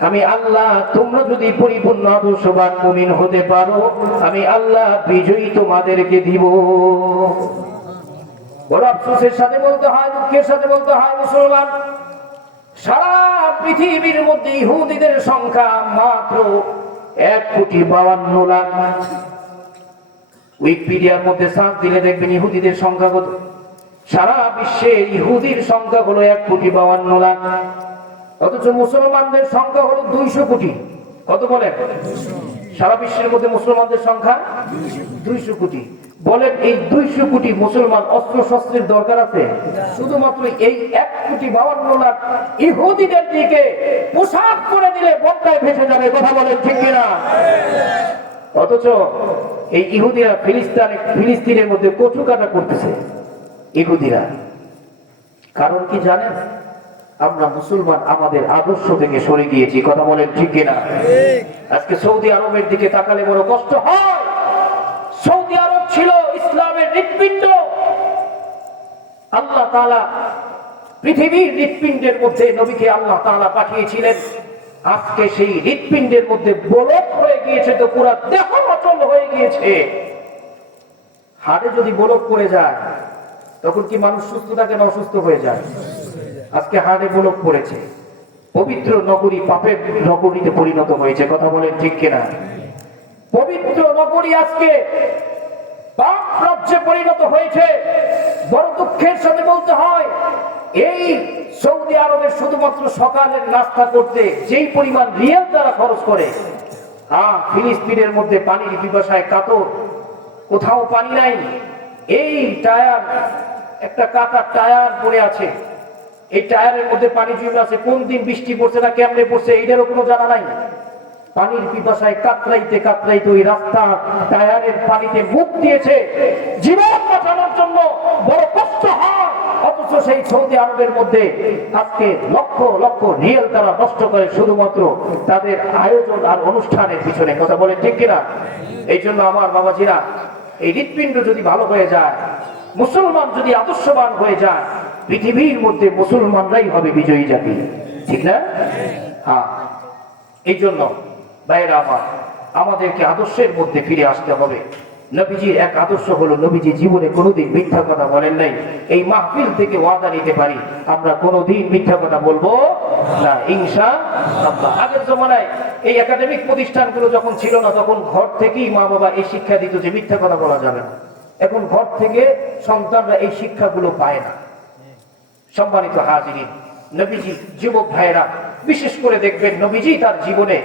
আমি আল্লাহ, তোমরা যদি পরিপূর্ণ আদর্শবান মুমিন হতে পারো, আমি আল্লাহ বিজয়ী তোমাদেরকে দিব। বড় আফসোসের সাথে বলতে হয়, দুঃখের সাথে বলতে হয়, মুসলমান সারা পৃথিবীর মধ্যে ইহুদিদের সংখ্যা মাত্র 1,52,00,000। উইকিপিডিয়ার মধ্যে সার্চ দিলে দেখবেন ইহুদিদের সংখ্যা কত। সারা বিশ্বে ইহুদির সংখ্যা হলো 1,52,00,000, অথচ মুসলমানদের সংখ্যা হলো 200 কোটি। কত বলেন? সারা বিশ্বের মধ্যে মুসলমানদের সংখ্যা 200 কোটি। বলেন, এই 200 কোটি মুসলমান অস্ত্র শস্ত্রের দরকার আছে? শুধুমাত্র এই 1,52,00,000 ইহুদিদের দিকে পোশাক করে দিলে বন্যায় ভেসে যাবে। কথা বলেন ঠিক কিনা? অথচ এই ইহুদিরা ফিলিস্তিনের মধ্যে কচু কাটা করতেছে। ইহুদিরা কারণ কি জানেন? আমরা মুসলমান আমাদের আদর্শ থেকে সরে গিয়েছি। কথা বলেন ঠিক কিনা? আজকে সৌদি আরবের দিকে তাকালে বড় কষ্ট হয়। সৌদি আরব ছিল ইসলামের হৃৎপিণ্ড। আল্লাহ তাআলা পৃথিবীর হৃৎপিণ্ডের মধ্যে নবীকে আল্লাহ তাআলা পাঠিয়েছিলেন। আজকে সেই হৃৎপিণ্ডের মধ্যে বলক হয়ে গিয়েছে, তো পুরো দেহ অচল হয়ে গিয়েছে। হাড়ে যদি বলক পড়ে যায় তখন কি মানুষ সুস্থ থাকে না অসুস্থ হয়ে যায়? আজকে হাড়ে বলক পড়েছে, পবিত্র নগরী পাপের নগরীতে পরিণত হয়েছে। কথা বলেন ঠিক কিনা? পবিত্র নগরী আজকে পাপ রাজ্যে পরিণত হয়েছে। বড় দুঃখের সাথে বলতে হয়, এই সৌদি আরবের শুধুমাত্র সকালের নাস্তা করতে যেই পরিমাণ রিয়াল তারা খরচ করে, ফিলিস্তিনের মধ্যে পানির পিপাসায় কাতর, কোথাও পানি নাই। এই টায়ার, একটা কাটা টায়ার পড়ে আছে, এই টায়ারের মধ্যে পানি জমে আছে। কোন দিন বৃষ্টি পড়ছে না কেমনে পড়ছে এইটারও কোনো জানা নাই। পানির পিপাসায় কাতরাইতে কাতরাইতে ওই রাস্তা টায়ারের পানিতে মুখ দিয়েছে জীবন বাঁচানোর জন্য। বড় কষ্ট হয়। অথচ সেই সৌদি আরবের মধ্যে আজকে লক্ষ লক্ষ রিয়াল তারা নষ্ট করে শুধুমাত্র তাদের আয়োজন আর অনুষ্ঠানের পিছনে। কথা বলে ঠিক কিনা? এই জন্য আমার বাবাজিরা, এই হৃৎপিণ্ড যদি ভালো হয়ে যায়, মুসলমান যদি আদর্শবান হয়ে যায়, পৃথিবীর মধ্যে মুসলমানরাই হবে বিজয়ী জাতি। ঠিক না? হ্যাঁ, এই জন্য ভাইরা আমার, আমাদেরকে আদর্শের মধ্যে ফিরে আসতে হবে। নবীজির এক আদর্শ হলো, নবীজি জীবনে কোনোদিন মিথ্যা কথা বলেন নাই। এই মাহফিল থেকে ওয়াদা নিতে পারি, আমরা কোনোদিন মিথ্যা কথা বলবো না ইনশাআল্লাহ। আগের জমানায় এই একাডেমিক প্রতিষ্ঠানগুলো যখন ছিল না, তখন ঘর থেকেই মা বাবা এই শিক্ষা দিত যে মিথ্যা কথা বলা যাবে না। এখন ঘর থেকে সন্তানরা এই শিক্ষাগুলো পায় না। সম্মানিত হাজিরিন, নবীজি যুবক ভাইয়েরা বিশেষ করে দেখবেন, নবীজি তার জীবনে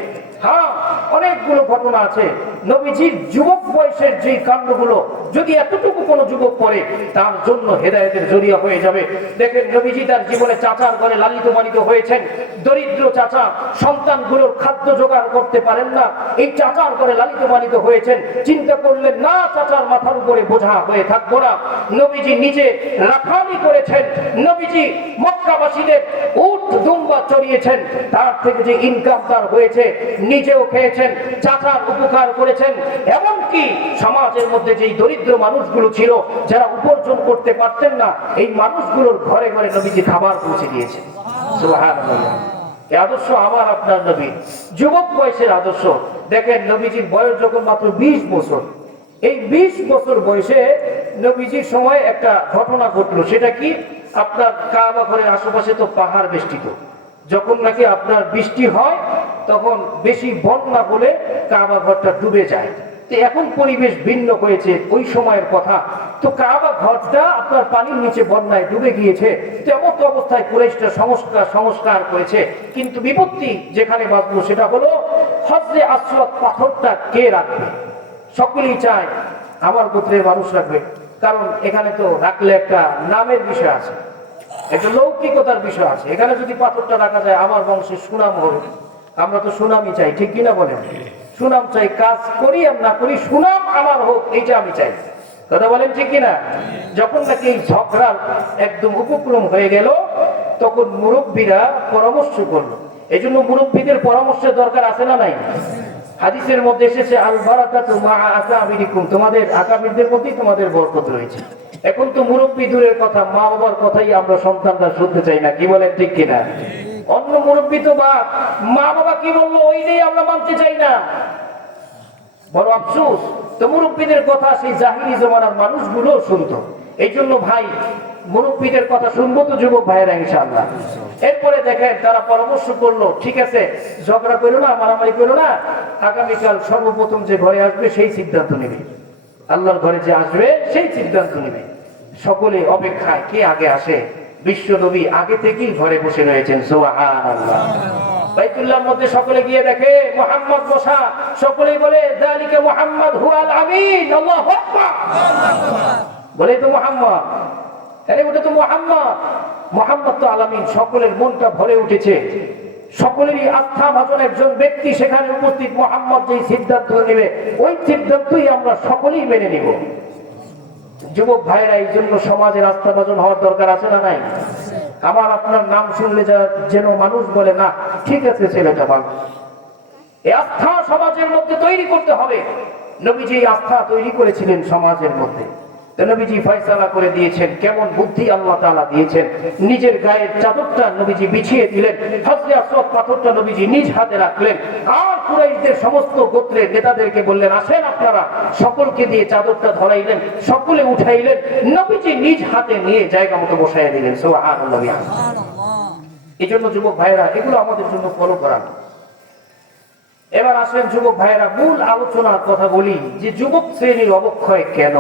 অনেকগুলো ঘটনা আছে। নবীজির যুবক বয়সের যে কাণ্ডগুলো যদি এতটুকু কোনো যুবক পড়ে, তার জন্য হেদায়েতের জরিয়া হয়ে যাবে। দেখেন, নবীজি তার জীবনে চাচার ঘরে লালিত পালিত হয়েছেন। দরিদ্র চাচা, সন্তানগুলোর খাদ্য জোগাড় করতে পারেন না, এই চাচার ঘরে লালিত পালিত হয়েছেন। চিন্তা করলেন, না, চাচার মাথার উপরে বোঝা হয়ে থাকবো না। নবীজি নিজে রাখালি করেছেন। নবীজি মক্কাবাসীদের উট দুম্বা চড়িয়েছেন, তার থেকে যে ইনকাম তার হয়েছে নিজেও খেয়েছেন, চাচার উপকার করেছেন। এমনকি সমাজের মধ্যে যেই দরিদ্র মানুষগুলো ছিল, যারা উপার্জন করতে পারতেন না, এই মানুষগুলোর ঘরে ঘরে নবীজি খাবার পৌঁছে দিয়েছেন। সুবহানাল্লাহ। এই আদর্শ আমার আপনার নবী যুবক বয়সের আদর্শ। দেখেন, নবীজির বয়স যখন মাত্র 20 বছর, এই 20 বছর বয়সে নবীজির সময় একটা ঘটনা ঘটলো। সেটা কি? আপনার কাবা ঘরের আশেপাশে তো পাহাড় বেষ্টিত। যখন নাকি আপনার বৃষ্টি হয়, তখন বেশি বন্যা বলে কাবা ঘরটা ডুবে যায়। তো এখন পরিবেশ ভিন্ন হয়েছে, ওই সময়ের কথা। তো কাবা ঘরটা আপনার পানির নিচে বন্যায় ডুবে গিয়েছে। তেমন তো অবস্থায় কুরাইশরা সংস্কার করেছে। কিন্তু বিপত্তি যেখানে বাঁচলো সেটা হলো, হজরে আসওয়াদ পাথরটা কে রাখবে? সকলেই চায় আমার গোত্রের মানুষ রাখবে, কারণ এখানে তো রাখলে একটা নামের বিষয় আছে, একটা লৌকিকতার বিষয় আছে। এখানে যদি পাথরটা রাখা যায়, আমার বংশের সুনাম হবে। আমরা তো সুনামই চাই, ঠিক কিনা বলেন? সুনাম চাই, কাজ করি আর না করি সুনাম আমার হোক, এইটা আমি চাই। কথা বলেন ঠিক কিনা? যখন নাকি এই ঝগড়ার একদম উপক্রম হয়ে গেল, তখন মুরব্বীরা পরামর্শ করলো। এই জন্য মুরব্বীদের পরামর্শের দরকার আছে না নাই? হাদিসের মধ্যে এসেছে, আল বারাকাতু মা আকাবিরিকুম, তোমাদের আকাবিরদের মধ্যেই তোমাদের বরকত রয়েছে। এখন তো মুরব্বী দূরের কথা, মা বাবার কথাই আমরা সন্তানরা শুনতে চাই না। কি বলেন ঠিক কিনা? অন্য মুরব্বী তো মা বাবা কি বললো ওইটাই আমরা মানতে চাই না। বড় আফসোস। তো মুরব্বীদের কথা সেই জাহিরি জমানার মানুষগুলো শুনতো। এই জন্য ভাই, মুরব্বীদের কথা শুনবো তো যুবক ভাইয়েরা ইনশাআল্লাহ। এরপরে দেখেন, তারা পরামর্শ করলো, ঠিক আছে, ঝগড়া করো না, মারামারি করো না, আগামীকাল সর্বপ্রথম যে ঘরে আসবে সেই সিদ্ধান্ত নেবে। আল্লাহর ঘরে যে আসবে সেই সিদ্ধান্ত নেবে। সকলে অপেক্ষায়, কে আগে আসে। বিশ্ব নবী আগে থেকেই ঘরে বসে রয়েছেন। সুবহানাল্লাহ। বাইতুল্লাহর মধ্যে সকলে গিয়ে দেখে মুহাম্মদ বসা। সকলেই বলে, যালিকা মুহাম্মদ হুয়াল আমিন। আল্লাহু আকবার। বলে তো মুহাম্মদ, আরে ওটা তো মুহাম্মদ, মুহাম্মদ তো আলামিন। সকলের মনটা ভরে উঠেছে। সকলেরই আস্থা ভাজন একজন ব্যক্তি সেখানে উপস্থিত। মুহাম্মদ যেই সিদ্ধান্ত নেবে, ওই সিদ্ধান্তই আমরা সকলেই মেনে নিব। যুবক ভাইরা, এই জন্য সমাজের আস্থা ভাজন হওয়ার দরকার আছে না নাই? আমার আপনার নাম শুনলে যেন মানুষ বলে না ঠিক আছে ছেলেটা ভালো। এই আস্থা সমাজের মধ্যে তৈরি করতে হবে। নবীজি আস্থা তৈরি করেছিলেন সমাজের মধ্যে। নবীজি ফয়সালা করে দিয়েছেন, কেমন বুদ্ধি আল্লাহ তাআলা দিয়েছেন। নিজের গায়ের চাদরটা নবীজি বিছিয়ে দিলেন, হজরে আসওয়াদ পাথরটা নবীজি নিজ হাতে রাখলেন, আর কুরাইশদের সমস্ত গোত্রের নেতাদেরকে বললেন আসেন আপনারা, সকলকে দিয়ে চাদরটা ধরাইলেন, সকলে উঠাইলেন, নবীজি নিজ হাতে নিয়ে জায়গা মতো বসাইয়া দিলেন। সুবহানাল্লাহ। এই জন্য যুবক ভাইরা এগুলো আমাদের জন্য ফলো করা। এবার আসেন যুবক ভাইরা মূল আলোচনার কথা বলি যে যুবক শ্রেণীর অবক্ষয় কেন।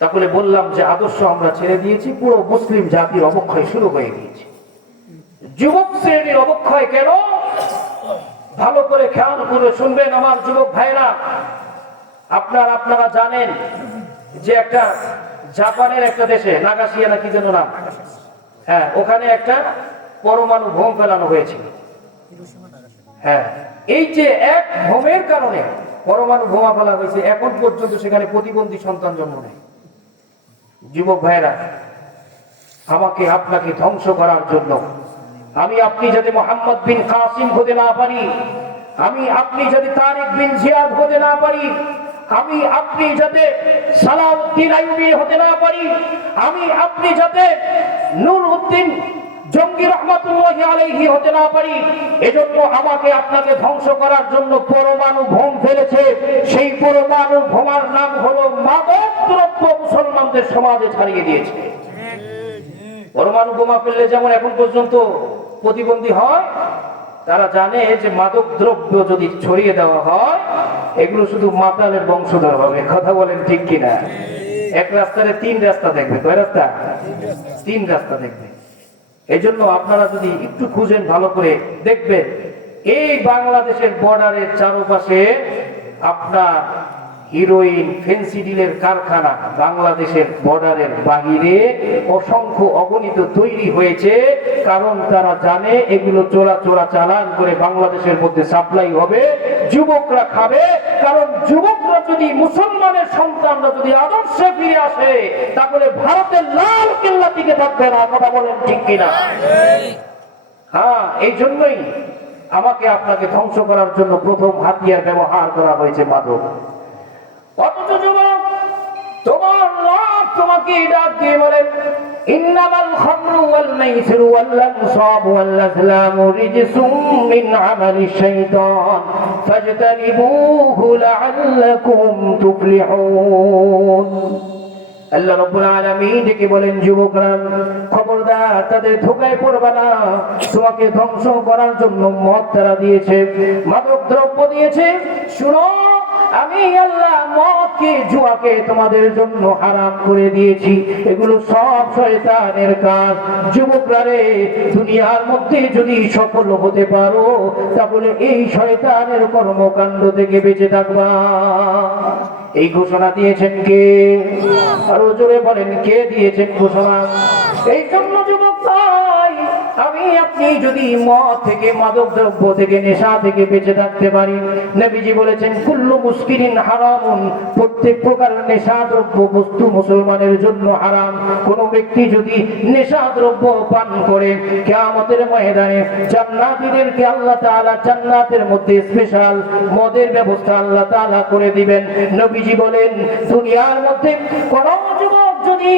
তাহলে বললাম যে আদর্শ আমরা ছেড়ে দিয়েছি, পুরো মুসলিম জাতির অবক্ষয় শুরু হয়ে গিয়েছে। যুবক শ্রেণীর অবক্ষয় কেন ভালো করে খেয়াল করে শুনবেন আমার যুবক ভাইরা। আপনারা জানেন যে একটা জাপানের একটা দেশে নাগাসাকি না কি যেন নাম, হ্যাঁ, ওখানে একটা পরমাণু বোম ফেলানো হয়েছিল। হ্যাঁ, এই যে এক বোমের কারণে পরমাণু বোমা ফেলা হয়েছে, এখন পর্যন্ত সেখানে প্রতিবন্ধী সন্তান জন্ম নেয়। যুবক ভাইরা, আমাকে আপনাকে ধ্বংস করার জন্য আমি আপনি যাতে মোহাম্মদ বিন কাসিম হতে না পারি, আমি আপনি যাতে তারিক বিন জিয়াদ হতে না পারি, আমি আপনি যাতে সালাউদ্দিন আইয়ুবী হতে না পারি, আমি আপনি যাতে নূর উদ্দিন জঙ্গি রহমাতুল্লাহি আলাইহি হতে না পারি, এজন্য আমাকে আপনাকে ধ্বংস করার জন্য পরমাণু বোম ফেলেছে। সেই পরমাণু বোমার নাম হলো মাদক দ্রব্য, মুসলমানদের সমাজে ছড়িয়ে দিয়েছে। পরমাণু বোমা ফেললে যেমন এখন পর্যন্ত প্রতিবন্ধী হয়, তারা জানে যে মাদক দ্রব্য যদি ছড়িয়ে দেওয়া হয় এগুলো শুধু মাতালের বংশধর হবে। কথা বলেন ঠিক কিনা? এক রাস্তায় তিন রাস্তা দেখবে, কয় রাস্তা? তিন রাস্তা দেখবে। এই জন্য আপনারা যদি একটু খুঁজেন ভালো করে দেখবেন, এই বাংলাদেশের বর্ডারের চারপাশে আপনার হিরোইন ফেন্সিডিলের কারখানা বাংলাদেশের বর্ডারের বাহিরে অসংখ্য অগণিত তৈরি হয়েছে। কারণ তারা জানে এগুলো চোরাচালান করে বাংলাদেশের মধ্যে সাপ্লাই হবে, যুবকরা খাবে। কারণ যুবকরা যদি, মুসলমানের সন্তানরা যদি আদর্শে ফিরে আসে, তাহলে ভারতের লাল কেল্লা টিকে থাকবে না। কথা বলেন ঠিক কিনা? হ্যাঁ, এই জন্যই আমাকে আপনাকে ধ্বংস করার জন্য প্রথম হাতিয়ার ব্যবহার করা হয়েছে মাদক। অথচ যুবক, তোমার রব তোমাকে ডাক দিয়ে বলেন ইন্নামাল খামরু ওয়াল মাইসিরু ওয়াল আনসাবু ওয়াল আজলামু রিজসুম মিন আমালিশ শাইতান ফাজতানিবুহু লাআল্লাকুম তুফলিহুন। আল্লাহ রাব্বুল আলামিন ডেকে বলেন, যুবকরা খবরদার, তাদের ধোঁকায় পড়বা না। তোমাকে ধ্বংস করার জন্য মদ তারা দিয়েছে, মাদক দ্রব্য দিয়েছে। শুনো, আমি আল্লাহ মদকে, জুয়াকে তোমাদের জন্য হারাম করে দিয়েছি। এগুলো সব শয়তানের কাজ। যুবকরা রে, দুনিয়ার মধ্যে যদি সফল হতে পারো, তাহলে এই শয়তানের কর্মকাণ্ড থেকে বেঁচে থাকবা। এই ঘোষণা দিয়েছেন কে? আরো জোরে বলেন, কে দিয়েছেন ঘোষণা? এই জন্য যুবক ভাই, আমি আপনি যদি মদ থেকে, মাদক দ্রব্য থেকে, নেশা থেকে বেঁচে থাকতে পারি, নবীজি বলেছেন কুল্লু মুসকিরিন হারামুন, প্রত্যেক প্রকার নেশা দ্রব্য বস্তু মুসলমানের জন্য হারাম। কোন ব্যক্তি যদি নেশা দ্রব্য পান করে, কিয়ামতের ময়দানে জান্নাতীদেরকে আল্লাহ তাআলা জান্নাতের মধ্যে স্পেশাল মদের ব্যবস্থা আল্লাহ তাআলা করে দিবেন। নবীজি বলেন, দুনিয়ার মধ্যে কোন যুবক যদি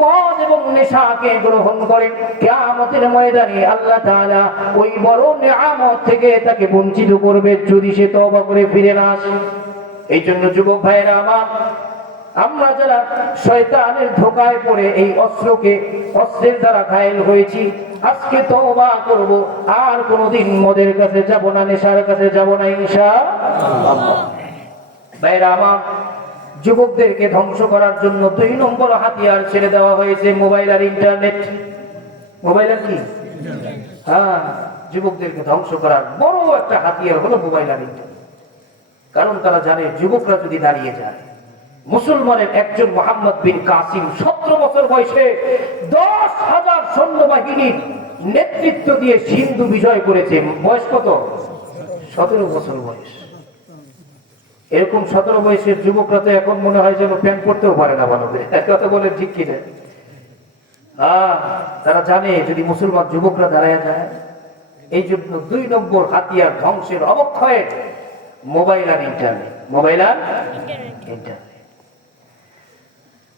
মদ এবং নেশাকে গ্রহণ করে, কিয়ামতের ময়দানে আল্লাহ তাআলা ওই বড় নিয়ামত থেকে তাকে বঞ্চিত করবে যদি সে তওবা করে ফিরে না আসে। এই জন্য যুবক ভাইরা আমার, আমরা যারা শয়তানের ধোঁকায় পড়ে এই অস্ত্রের দ্বারা ঘায়েল হয়েছি, আজকে তওবা করব, আর কোনোদিন মদের কাছে যাব না, নেশার কাছে যাব না ইনশাআল্লাহ। ভাইরা আমার, যুবকদেরকে ধ্বংস করার জন্য 2 নম্বর হাতিয়ার ছেড়ে দেওয়া হয়েছে মোবাইল আর ইন্টারনেট। মোবাইল আর কি? হ্যাঁ, যুবকদেরকে ধ্বংস করার বড় একটা হাতিয়ার হলো মোবাইল আর ইন্টারনেট। কারণ তারা জানে যুবকরা যদি দাঁড়িয়ে যায়, মুসলমানের একজন মোহাম্মদ বিন কাসিম 17 বছর বয়সে 10,000 সৈন্যবাহিনীর নেতৃত্ব দিয়ে সিন্ধু বিজয় করেছে। বয়স কত? 17 বছর বয়স। এরকম 17 বয়সের যুবকরা তো এখন মনে হয় যেন প্যান্ট পরতেও পারে না ভালো করে। কথা বলে ঠিক কিনা? তারা জানে যদি মুসলমান যুবকরা দাঁড়ায় যায়, এই জন্য 2 নম্বর হাতিয়ার ধ্বংসের অবক্ষয়ের মোবাইল আর ইন্টারনেট। মোবাইল আর ইন্টারনেট,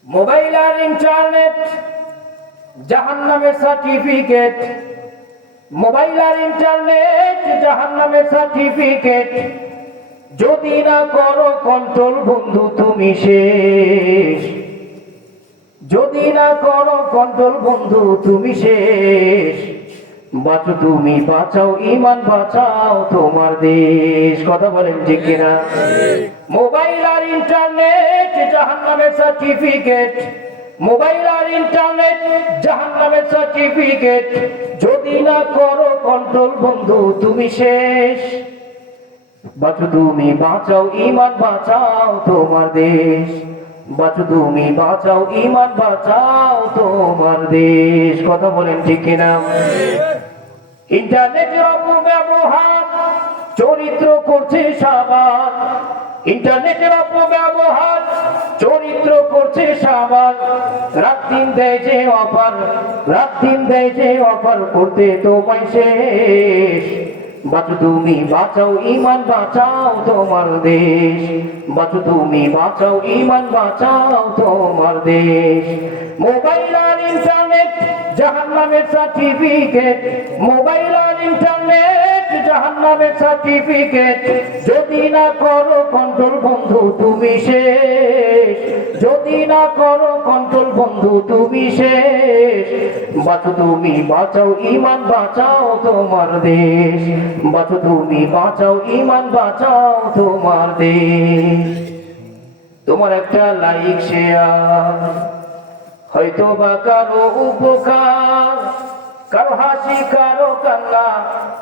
মোবাইল আর ইন্টারনেট জাহান্নামের সার্টিফিকেট। মোবাইল আর ইন্টারনেট জাহান্নামের সার্টিফিকেট। যদি না করো কন্ট্রোল বন্ধু তুমি শেষ। যদি না করো কন্ট্রোল বন্ধু তুমি শেষ। বাঁচো তুমি, বাঁচাও ইমান, বাঁচাও তোমার দেশ। কথা বলেন ঠিক কিনা? মোবাইল আর ইন্টারনেট জাহান্নামের সার্টিফিকেট। মোবাইল আর ইন্টারনেট জাহান্নামের সার্টিফিকেট। যদি না করো কন্ট্রোল বন্ধু তুমি শেষ। বাঁচো তুমি, বাঁচাও ইমান, বাঁচাও তোমার দেশ। বাঁচো তুমি, বাঁচাও ইমান, বাঁচাও তোমার দেশ। কথা বলেন ঠিক কিনা? ইন্টারনেটের অপব্যবহার চরিত্র করছে সাবান। ইন্টারনেটের অপব্যবহার চরিত্র করছে সাবান। রাত দিন দেয় যে অফার, রাত দিন দেয় যে অফার, করতে তোমায় শেষ। বাঁচো তুমি, বাঁচাও ইমান, বাঁচাও তোমার দেশ। বাঁচো তুমি, বাঁচাও ইমান, বাঁচাও তোমার দেশ। মোবাইল আর ইন্টারনেট জাহান্নামের সার্টিফিকেট। মোবাইল আর ইন্টারনেট জাহান্নামের সার্টিফিকেট। যদি না করো কন্ট্রোল বন্ধু তুমি শেষ। যদি না করো কন্ট্রোল বন্ধু তুমি শেষ। বাঁচো তুমি, বাঁচাও ইমান, বাঁচাও তোমার দেশ। বাঁচো তুমি, বাঁচাও ইমান, বাঁচাও তোমার দেশ। তোমার একটা লাইক শেয়ার হয়তো বা কারো উপকার, কারো হাসি কারো কান্না,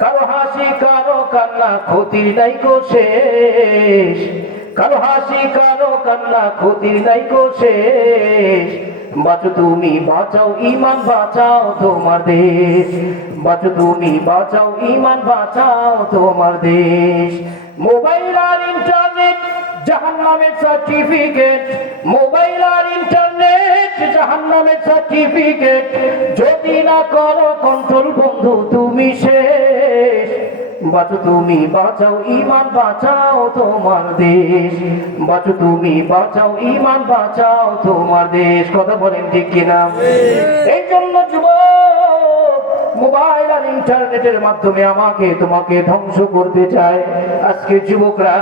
কারো হাসি কারো কান্না, ক্ষতির নাই কো শেষ। কারো হাসি কারো কান্না, ক্ষতির নাই কো শেষ। বাঁচো তুমি, বাঁচাও ইমান, বাঁচাও তোমার দেশ। বাঁচো তুমি, বাঁচাও ইমান, বাঁচাও তোমার দেশ। মোবাইল আর ইন্টারনেট জাহান্নামের সার্টিফিকেট। মোবাইল আর ইন্টারনেট জাহান্নামের সার্টিফিকেট। যদি না করো কন্ট্রোল বন্ধু তুমি শেষ। বাঁচো তুমি, বাঁচাও ইমান, বাঁচাও তোমার দেশ। বাঁচো তুমি, বাঁচাও ইমান, বাঁচাও তোমার দেশ। কথা বলেন ঠিক কিনা? এই জন্য যুবক মোবাইল আর ইন্টারনেটের মাধ্যমে আমাকে তোমাকে ধ্বংস করতে চায়। আজকে যুবকরা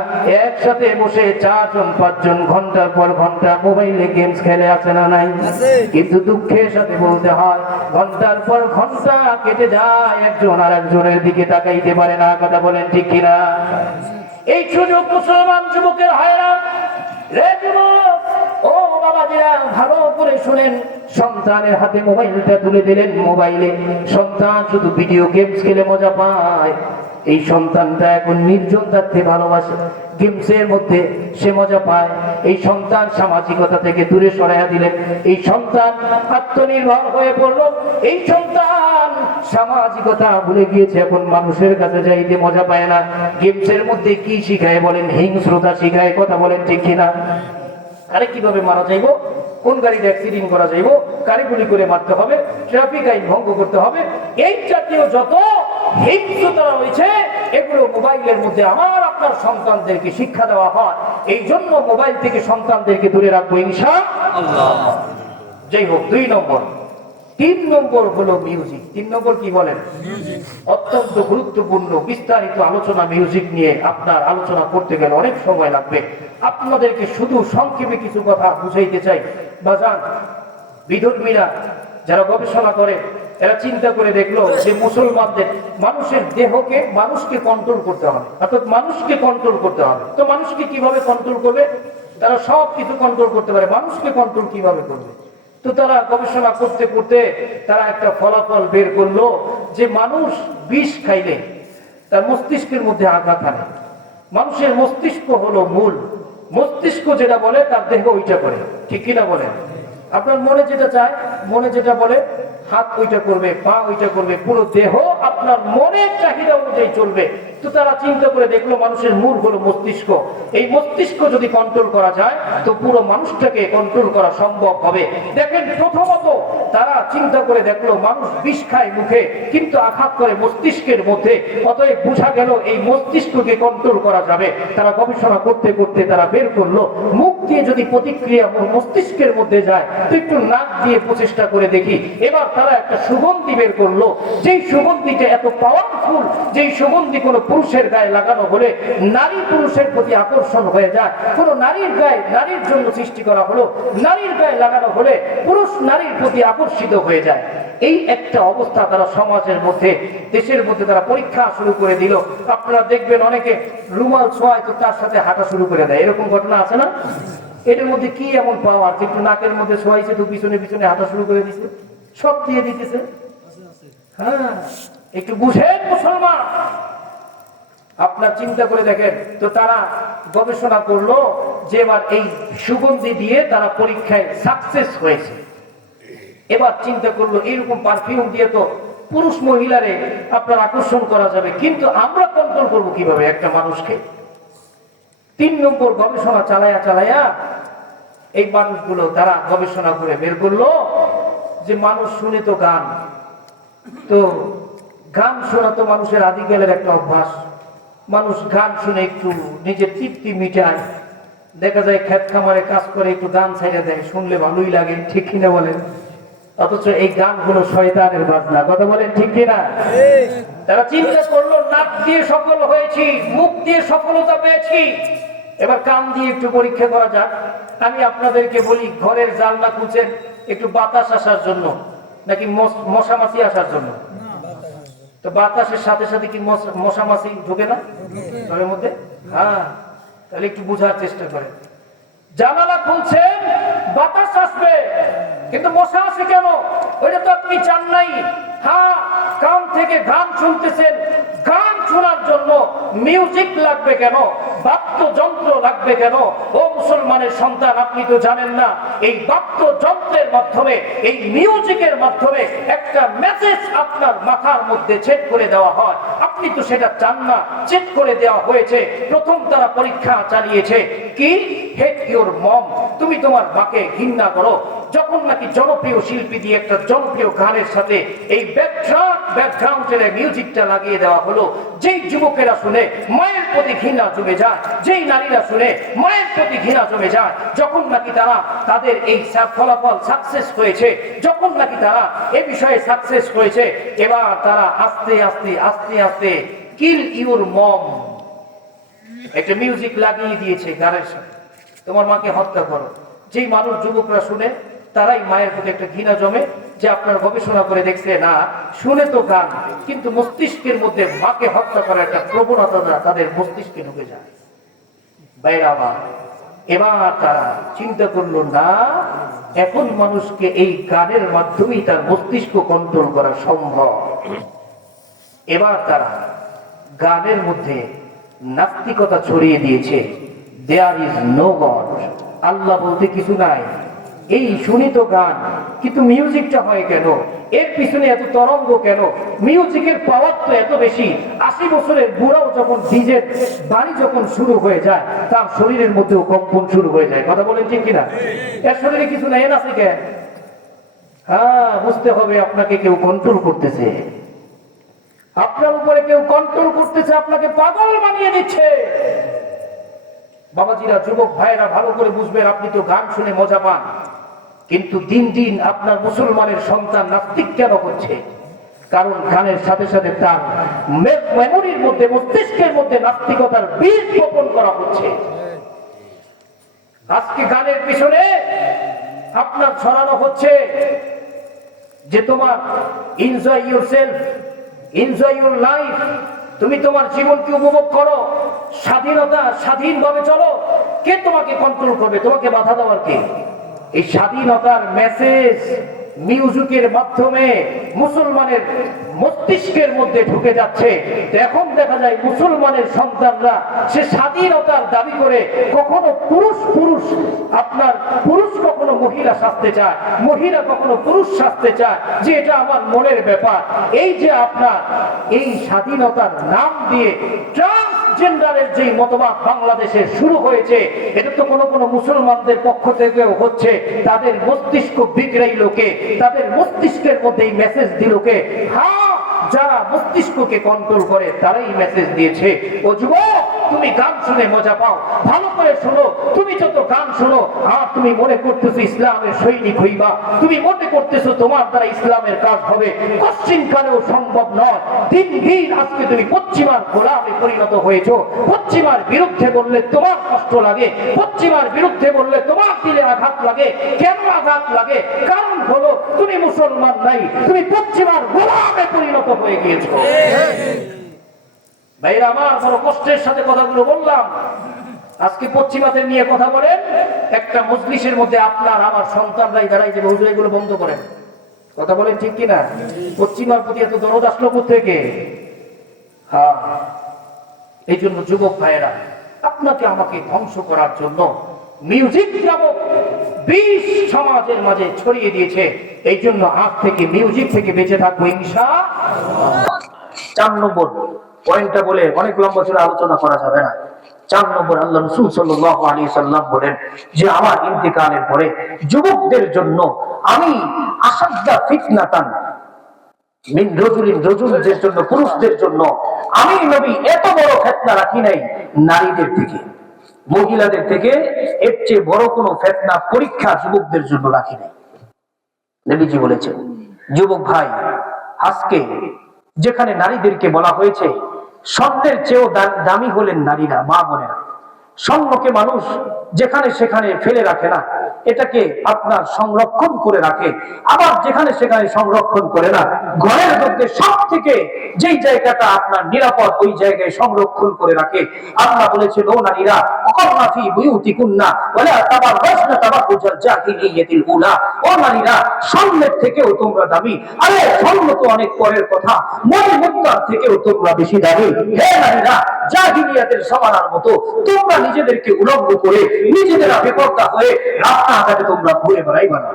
একসাথে বসে 4 জন 5 জন ঘন্টার পর ঘন্টা মোবাইলে গেমস খেলে, আছে না নাই? কিন্তু দুঃখের সাথে বলতে হয় ঘন্টার পর ঘন্টা কেটে যায়, একজন আর একজনের দিকে তাকাইতে পারে না। কথা বলেন ঠিক কিনা? এই সুযোগ মুসলমান যুবকের হয় না রে যুবক। ও বাবাজিরা ভালো করে শুনেন, সন্তানের হাতে মোবাইলটা তুলে দিলেন। মোবাইলে সন্তান শুধু ভিডিও গেমস খেলে মজা পায়। এই সন্তানটা এখন নির্জন থাকতে ভালোবাসে, গেমসের মধ্যে সে মজা পায়। এই সন্তান সামাজিকতা থেকে দূরে সরাইয়া দিলেন। এই সন্তান আত্মনির্ভর হয়ে পড়ল। এই সন্তান সামাজিকতা ভুলে গিয়েছে, এখন মানুষের কাছে যাইতে মজা পায় না। গেমসের মধ্যে কি শিখায় বলেন? হিংস্রতা শিখায়। কথা বলেন ঠিক কিনা? আরে কিভাবে মারা যাইব, কোন গাড়িতে অ্যাক্সিডেন্ট করা যাইব, গাড়ি গুলি করে মারতে হবে, ট্রাফিক আইন ভঙ্গ করতে হবে, এই জাতীয় যত হিংস্রতা রয়েছে এগুলো মোবাইলের মধ্যে আমার আপনার সন্তানদেরকে শিক্ষা দেওয়া হয়। এই জন্য মোবাইল থেকে সন্তানদেরকে দূরে রাখবো ইনশাআল্লাহ। যাই হোক, 2 নম্বর। 3 নম্বর হলো মিউজিক। 3 নম্বর কি বলেন? অত্যন্ত গুরুত্বপূর্ণ বিস্তারিত আলোচনা মিউজিক নিয়ে। আপনার আলোচনা করতে গেলে অনেক সময় লাগবে। আপনাদেরকে শুধু সংক্ষেপে কিছু কথা বুঝাইতে চাই। বাজান বিধর্মীরা যারা গবেষণা করে, এরা চিন্তা করে দেখলো যে মুসলমানদের মানুষের দেহকে মানুষকে কন্ট্রোল করতে হবে, অর্থাৎ মানুষকে কন্ট্রোল করতে হবে। তো মানুষকে কিভাবে কন্ট্রোল করবে? তারা সব কিছু কন্ট্রোল করতে পারে, মানুষকে কন্ট্রোল কিভাবে করবে? তো তারা গবেষণা করতে করতে তারা একটা ফলাফল বের করলো যে মানুষ বিষ খাইলে তার মস্তিষ্কের মধ্যে আঘাত আনে। মানুষের মস্তিষ্ক হলো মূল। মস্তিষ্ক যেটা বলে তার দেহ ওইটা করে, ঠিক কিনা বলেন? আপনার মনে যেটা চায়, মনে যেটা বলে হাত ওইটা করবে, পা ওইটা করবে, পুরো দেহ আপনার মনের চাহিদা অনুযায়ী চলবে। তো তারা চিন্তা করে দেখলো মানুষের মূল হলো মস্তিষ্ক, এই মস্তিষ্ক যদি কন্ট্রোল করা যায় তো পুরো মানুষটাকে কন্ট্রোল করা সম্ভব হবে। দেখেন প্রথমত তারা চিন্তা করে দেখলো মানুষ বিষ খায় মুখে কিন্তু আঘাত করে মস্তিষ্কের মধ্যে, অতএব বোঝা গেল এই মস্তিষ্ককে কন্ট্রোল করা যাবে। তারা গবেষণা করতে করতে তারা বের করলো মুখ দিয়ে যদি প্রতিক্রিয়া মস্তিষ্কের মধ্যে যায় তো একটু নাক দিয়ে প্রচেষ্টা করে দেখি। এবার তারা একটা সুগন্ধি বের করলো, যেই সুগন্ধিটা এত পাওয়ারফুল, যেই সুগন্ধি কোনো পুরুষের গায়ে লাগানো হলে নারী পুরুষের প্রতি আকর্ষণ হয়ে যায়। কোনো নারীর গায়ে, নারীর জন্য সৃষ্টি করা হলো, নারীর গায়ে লাগানো হলে পুরুষ নারীর প্রতি আকর্ষিত হয়ে যায়। এই একটা অবস্থা তারা সমাজের মধ্যে, দেশের মধ্যে তারা পরীক্ষা শুরু করে দিল। আপনারা দেখবেন অনেকে রুমাল ছোঁয়ায় তো তার সাথে হাঁটা শুরু করে দেয়, এরকম ঘটনা আছে না? এটার মধ্যে কি এমন পাওয়ার, একটু নাকের মধ্যে ছোঁয়াইছে তো পিছনে পিছনে হাঁটা শুরু করে দিচ্ছে, সব দিয়ে দিতেছে। হ্যাঁ, একটু বুঝেন মুসলমান, আপনার চিন্তা করে দেখেন। তো তারা গবেষণা করলো যে এবার এই সুগন্ধি দিয়ে তারা পরীক্ষায় সাকসেস হয়েছে। এবার চিন্তা করলো এইরকম পারফিউম দিয়ে তো পুরুষ মহিলারে আপনার আকর্ষণ করা যাবে, কিন্তু আমরা কন্ট্রোল করবো কিভাবে একটা মানুষকে? 3 নম্বর গবেষণা চালায়া এই মানুষগুলো তারা গবেষণা করে বের করলো যে মানুষ শুনে তো গান, তো গান শোনা তো মানুষের আদিকালের একটা অভ্যাস। মানুষ গান শুনে একটু নিজের তৃপ্তি মিটায়, দেখা যায় ক্ষেত খামারে কাজ করে একটু গান ছাইড়া দেয়, শুনলে ভালোই লাগে, ঠিক কিনা বলেন? অথচ এই গান হলো শয়তানের বাজনা, কথা বলেন ঠিক কিনা? তারা চিন্তা করলো নাক দিয়ে সফল হয়েছি, মুখ দিয়ে সফলতা পেয়েছি, এবার কান দিয়ে একটু পরীক্ষা করা যাক। আমি আপনাদেরকে বলি, ঘরের জানলা খুঁজেন একটু বাতাস আসার জন্য নাকি মশা মাছি আসার জন্য? তো বাতাসের সাথে সাথে কি মশা মাছি ঢোকে না ঘরের মধ্যে? হ্যাঁ, তাহলে একটু বুঝার চেষ্টা করেন। জানালা খুলছেন বাতাস আসবে, কিন্তু মশা আসে কেন? ওইটা তো আপনি চান নাই। হ্যাঁ, কান থেকে গান শুনতেছেন, গান শোনার জন্য মিউজিক লাগবে কেন? বাদ্যযন্ত্র লাগবে কেন? ও মুসলমানের সন্তান, আপনি তো জানেন না এই বাদ্যযন্ত্রের মাধ্যমে, এই মিউজিকের মাধ্যমে একটা মেসেজ আপনার মাথার মধ্যে সেট করে দেওয়া হয়। আপনি তো সেটা চান না, সেট করে দেওয়া হয়েছে। প্রথম তারা পরীক্ষা চালিয়েছে কি, হেট ইউর মম, তুমি তোমার মাকে ঘৃণা করো। যখন নাকি জনপ্রিয় শিল্পী দিয়ে একটা জনপ্রিয় গানের সাথে এই ব্যাকগ্রাউন্ডের মিউজিকটা লাগিয়ে দেওয়া হলো, যেই যুবকেরা শুনে মায়ের প্রতি ঘৃণা জমে যায়, যেই নারীরা শুনে মায়ের প্রতি ঘৃণা জমে যায়, যখন নাকি তারা তাদের এই ফলাফল সাকসেস হয়েছে, যখন নাকি তারা এ বিষয়ে সাকসেস হয়েছে, এবার তারা আস্তে আস্তে আস্তে আস্তে কিল ইউর মম একটা মিউজিক লাগিয়ে দিয়েছে গানের সাথে, তোমার মাকে হত্যা করো। যেই মানুষ যুবকরা শুনে তারাই মায়ের প্রতি একটা ঘৃণা জমে, যে আপনার গবেষণা করে দেখছে না শুনে তো গান, কিন্তু মস্তিষ্কের মধ্যে মাকে হত্যা করার একটা প্রবণতা তাদের মস্তিষ্কে ঢুকে যায়। বাইরা মা, এবার তারা চিন্তা করলো না এখন মানুষকে এই গানের মাধ্যমেই তার মস্তিষ্ক কন্ট্রোল করা সম্ভব। এবার তারা গানের মধ্যে নাস্তিকতা ছড়িয়ে দিয়েছে। দেয়ার ইজ নো গড, আল্লাহ বলতে কিছু নাই। এই শুনি তো গান, কিন্তু মিউজিকটা হয় কেন? এর পিছনে এত তরঙ্গ কেন? মিউজিকের পাওয়ার তো এত বেশি। 80 বছরের বুড়াও যখন ডিজের বাড়ি যখন শুরু হয়ে যায়, তার শরীরের মধ্যেও কম্পন শুরু হয়ে যায়, কথা বলেন ঠিক কিনা? এর শরীরে কিছু নাই, না আছে কেন? হ্যাঁ, বুঝতে হবে আপনাকে কেউ কন্ট্রোল করতেছে, আপনার উপরে কেউ কন্ট্রোল করতেছে, আপনাকে পাগল বানিয়ে দিচ্ছে। বাবাজিরা, যুবক ভাইরা ভালো করে বুঝবেন, আপনি তো গান শুনে মজা পান, কিন্তু দিন দিন আপনার মুসলমানের সন্তান নাস্তিক কেন হচ্ছে? কারণ গানের সাথে সাথে তার মেমোরির মধ্যে, মস্তিষ্কের মধ্যে নাস্তিকতার বীজ বপন করা হচ্ছে। আজকে গানের পিছনে আপনার ছড়ানো হচ্ছে যে তোমার enjoy yourself, enjoy your life, তুমি তোমার জীবনকে উপভোগ করো, স্বাধীনতা, স্বাধীনভাবে চলো। কে তোমাকে কন্ট্রোল করবে? তোমাকে বাধা দেওয়ার কে? এই স্বাধীনতার মেসেজ মিউজিকের মাধ্যমে মুসলমানের মস্তিষ্কের মধ্যে ঢুকে যাচ্ছে। এখন দেখা যায় মুসলমানের সন্তানরা সে স্বাধীনতার দাবি করে কখনো পুরুষ আপনার পুরুষ কখনো মহিলা সাজতে চায়, মহিলা কখনো পুরুষ সাজতে চায়, যে এটা আমার মনের ব্যাপার। এই যে আপনার এই স্বাধীনতার নাম দিয়ে ট্রান্সজেন্ডারের যে মতবাদ বাংলাদেশে শুরু হয়েছে, এটা তো কোনো মুসলমানদের পক্ষ থেকেও হচ্ছে। তাদের মস্তিষ্ক বিগড়াই লোকে, তাদের মস্তিষ্কের মধ্যে এই মেসেজ দিল কে? হ্যাঁ, যারা মস্তিষ্ককে কন্ট্রোল করে তারাই মেসেজ দিয়েছে। ও যুবক, তুমি গান শুনে মজা পাও, ভালো করে শোনো। তুমি যত গান শোনো আর তুমি মনে করতেছো ইসলামের সৈনিক হইবা, তুমি মনে করতেছো তোমার দ্বারা ইসলামের কাজ হবে, কোশ্চিনকালেও সম্ভব নয়। দিন দিন আজকে তুমি পশ্চিমার গোলামে পরিণত হয়েছো। পশ্চিমার বিরুদ্ধে বললে তোমার কষ্ট লাগে, পশ্চিমার বিরুদ্ধে বললে তোমার দিলে আঘাত লাগে। কেন আঘাত লাগে? কারণ হলো তুমি মুসলমান নাই, তুমি পশ্চিমার গোলামে পরিণত হয়ে গিয়েছো। ভাইরা আমার, বড় কষ্টের সাথে কথাগুলো বললাম। আজকে পশ্চিমাদের নিয়ে কথা বলেন, একটা মজলিসের মধ্যে আপনার আমার সন্তানরাই দাঁড়াই যে হুজুর এগুলো বন্ধ করেন। কথা বলেন ঠিক কিনা? পশ্চিমার প্রতি এত দরদ আসলো কোত্থেকে? হ্যাঁ, এই জন্য যুবক ভাইয়েরা, আপনাকে আমাকে ধ্বংস করার জন্য মিউজিক নামক বিষ সমাজের মাঝে ছড়িয়ে দিয়েছে। এই জন্য আজ থেকে মিউজিক থেকে বেঁচে থাকবো ইনশাআল্লাহ। 4 নম্বর পয়েন্টটা বলে অনেক লম্বা ছিল, আলোচনা করা যাবে না। 4 নম্বর, আল্লাহ রাসূল সাল্লাল্লাহু আলাইহি সাল্লাম বলেন যে আমার ইন্তেকালের পরে যুবকদের জন্য আমি আসাদ্দা ফিতনাতান মিন রাজুলিন, রাজুলদের জন্য, পুরুষদের জন্য আমি নবী এত বড় ফিতনা রাখি নাই নারীদের থেকে, মহিলাদের থেকে এর চেয়ে বড় কোনো ফিতনা পরীক্ষা যুবকদের জন্য রাখি নাই। নবীজি বলেছেন, যুবক ভাই, আজকে যেখানে নারীদেরকে বলা হয়েছে স্বর্ণের চেয়েও দামি হলেন নারীরা, মা বোনেরা। স্বর্ণকে মানুষ যেখানে সেখানে ফেলে রাখে না, এটাকে আপনার সংরক্ষণ করে রাখে। আবার যেখানে সেখানে সংরক্ষণ করে না, ঘরের মধ্যে সব থেকে যেই জায়গাটা আপনার নিরাপদ ওই জায়গায় সংরক্ষণ করে রাখে। আল্লাহ বলেছেন, ও নারীরা, ওয়াকারনা ফি বুয়ুতিকুন্না ওয়ালা তাবাররাজনা তাবাররুজাল জাহিলিয়াতিল উলা। ও নারীরা, স্বর্ণের থেকেও তোমরা দামি। আরে স্বর্ণ তো অনেক পরের কথা, মণিমুক্তার থেকেও তোমরা বেশি দামি। হে নারীরা, জাহিলিয়াতের সমানার মতো তোমরা নিজেদেরকে উলঙ্গ করে নিজেদেরা বেপরদা হয়ে রাস্তাঘাটে তোমরা ঘুরে বেড়াইবা না।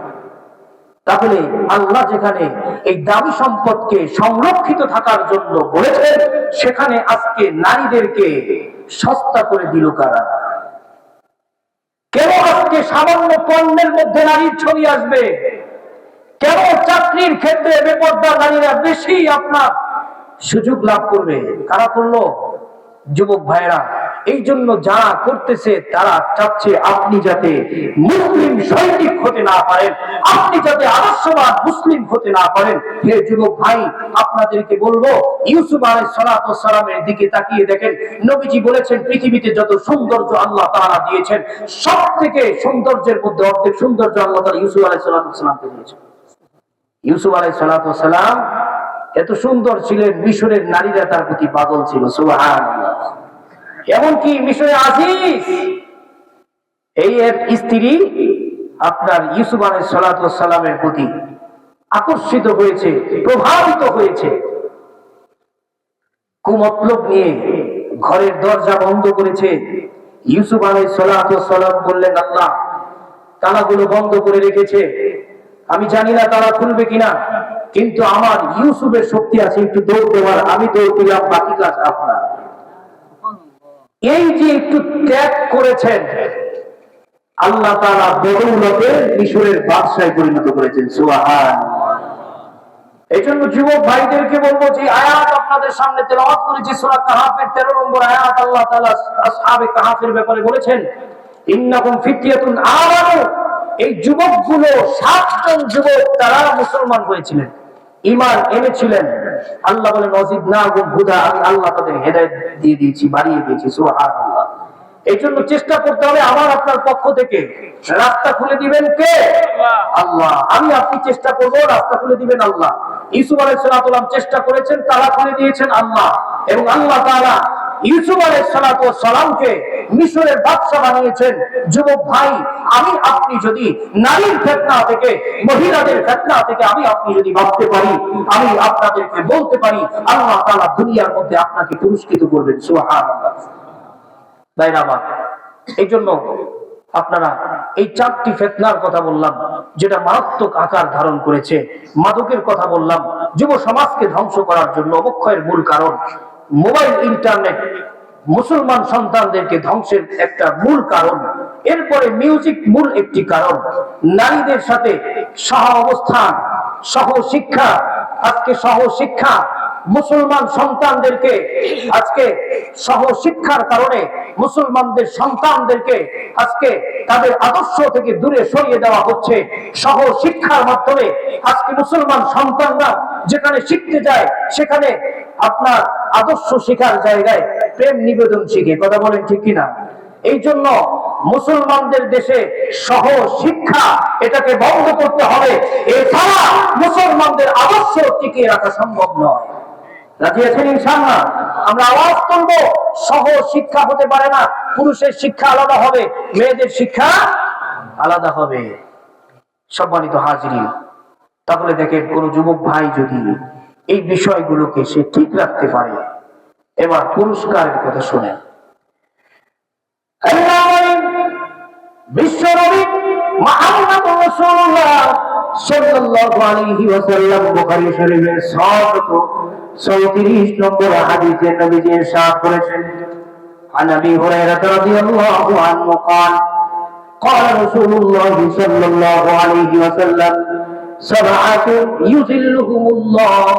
তাহলে আল্লাহ যেখানে এই দামি সম্পদকে সংরক্ষিত থাকার জন্য বলেছেন, সেখানে আজকে নারীদেরকে সস্তা করে দিল কারা? কেন আজকে সামান্য পণ্যের মধ্যে নারীর ছবি আসবে? কেন চাকরির ক্ষেত্রে বেপরদা নারীরা বেশি আপনার সুযোগ লাভ করবে? কারা করলো? যুবক ভাইরা। এই জন্য যারা করতেছে তারা চাচ্ছে আপনি যাতে মুসলিম সৈনিক হতে না পারেন, আপনি যাতে আদর্শবান মুসলিম হতে না পারেন। হে যুবক ভাই, আপনাদেরকে বলবো, ইউসুফ আলাইহিস সালাতু ওয়াস সালামের দিকে তাকিয়ে দেখেন। নবীজি বলেছেন, পৃথিবীতে যত সৌন্দর্য আল্লাহ তাআলা দিয়েছেন, সব থেকে সৌন্দর্যের মধ্যে অর্ধেক সৌন্দর্য আল্লাহ তাআলা ইউসুফ আলাইহিস সালাতু ওয়াস সালামকে দিয়েছেন। ইউসুফ আলাইহিস সালাতু ওয়াস সালাম এত সুন্দর ছিলেন, মিশরের নারীরা তার প্রতি পাগল ছিল। সুবহানাল্লাহ। এমনকি মিশরে আজিজ এই এর স্ত্রী আপনার ইউসুফ আলাইহিস সালাতু ওয়াস সালামের প্রতি আকর্ষিত হয়েছে, প্রভাবিত হয়েছে। কুমতলব নিয়ে ঘরের দরজা বন্ধ করেছে। ইউসুফ আলাইহিস সালাতু ওয়াস সালাম বললেন, আল্লাহ তালাগুলো বন্ধ করে রেখেছে, আমি জানি না তারা খুলবে কিনা, কিন্তু আমার ইউসুফের শক্তি আছে একটু দৌড় দেওয়ার, আমি দৌড় দিলাম, বাকি কাজ আপনার। এই যে একটু ত্যাগ করেছেন, আল্লাহ তাআলা বদৌলতে মিশরের বাদশায় পরিণত করেছেন। সুবহানাল্লাহ। এই জন্য যুবক ভাইদেরকে বলবো, যে আয়াত আপনাদের সামনে তেলাওয়াত করেছি সূরা কাহফের 13 নম্বর আয়াত, আল্লাহ তাআলা আসহাবে কাহফের ব্যাপারে বলেছেন, ইন্নাকুম ফিতয়াতুন আমানু। এই যুবকগুলো 7 জন যুবক, তারা মুসলমান হয়েছিলেন, ঈমান এনেছিলেন। আল্লাহ বলেন, ওয়াজিদনাহুম হুদা, আমি আল্লাহ তাদের হেদায়েত দিয়ে দিয়েছি, বাড়িয়ে দিয়েছি। সুবহানাল্লাহ। এই জন্য চেষ্টা করতে হবে আমার আপনার পক্ষ থেকে। রাস্তা খুলে দিবেন কে? আল্লাহ। আমি আপনি চেষ্টা করব, রাস্তা খুলে দিবেন আল্লাহ। ইউসুফ আলাইহিস সালাম চেষ্টা করেছেন, তালা খুলে দিয়েছেন আল্লাহ। এবং আল্লাহ তাআলা ইউসুফ আলাইহিস সালামকে মিশরের বাদশা বানিয়েছেন। যুবক ভাই, আমি আপনি যদি নারীর ফিতনা থেকে, মহিলাদের ফিতনা থেকে আমি আপনি যদি বাঁচতে পারি, আমি আপনাদেরকে বলতে পারি আল্লাহ তাআলা দুনিয়ার মধ্যে আপনাকে পুরস্কৃত করবেন। সুবহানাল্লাহ। তাই না? এই জন্য আপনারা এই 4টি ফিতনার কথা বললাম যেটা মারাত্মক আকার ধারণ করেছে, মাদকের কথা বললাম যুব সমাজকে ধ্বংস করার জন্য অবক্ষয়ের মূল কারণ, মোবাইল ইন্টারনেট মুসলমান সন্তানদেরকে ধ্বংসের একটা মূল কারণ, এরপরে মিউজিক মূল একটি কারণ, নারীদের সাথে সহ অবস্থান, সহ শিক্ষা, আজকে সহ শিক্ষা মুসলমান সন্তানদেরকে আজকে সহ শিক্ষার কারণে মুসলমানদের সন্তানদেরকে আজকে তাদের আদর্শ থেকে দূরে সরিয়ে দেওয়া হচ্ছে। সহ শিক্ষার মাধ্যমে আজকে মুসলমান সন্তানরা যেখানে শিখতে যায় সেখানে আপনার আদর্শ শেখার জায়গায় প্রেম নিবেদন শিখে। কথা বলেন ঠিক কিনা? এই জন্য মুসলমানদের দেশে সহ শিক্ষা এটাকে বন্ধ করতে হবে, এছাড়া মুসলমানদের আদর্শ টিকিয়ে রাখা সম্ভব নয়। রাজি আছেন ইনশাআল্লাহ? আমরা আওয়াজ তুলবো, সহ শিক্ষা হতে পারে না, পুরুষের শিক্ষা আলাদা হবে, মেয়েদের শিক্ষা আলাদা হবে। সম্মানিত হাজিরিন, তাহলে দেখেন কোন যুবক ভাই যদি এই বিষয়গুলোকে সে ঠিক রাখতে পারে, এবার পুরস্কারের কথা শুনেন। বিশ্ব নবী মুহাম্মদ রাসূলুল্লাহ সাল্লাল্লাহু আলাইহি ওয়াসাল্লাম বুখারী শরীফের 634 নম্বর হাদিসে নবীজি ইরশাদ করেছেন, عن ابي هريره رضي الله عنه قال قال رسول الله صلى الله عليه وسلم سبعة يظلهم الله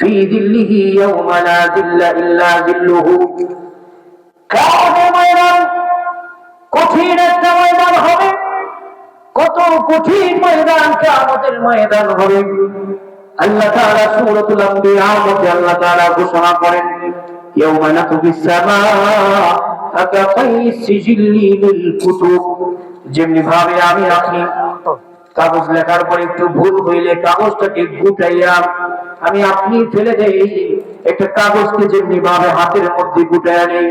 في ظله يوم لا ظل الا ظله। কঠিন একটা ময়দান হবে, কত কঠিন ময়দান, কিয়ামতের ময়দান হবে। আল্লাহ তাআলা সূরাতুল আম্বিয়ার মধ্যে আল্লাহ তাআলা ঘোষণা করেন, ইয়াউমা নাতুবিস সামাআ কাতাইস সিজিল্লি লিল কুতুব। যেমনি ভাবে আমি আপনি কাগজ লেখার পর একটু ভুল হইলে কাগজটাকে গুটাইয়া আমি আপনি ফেলে দেই, একটা কাগজকে যেমনি ভাবে হাতের মধ্যে গুটাইয়া নেই,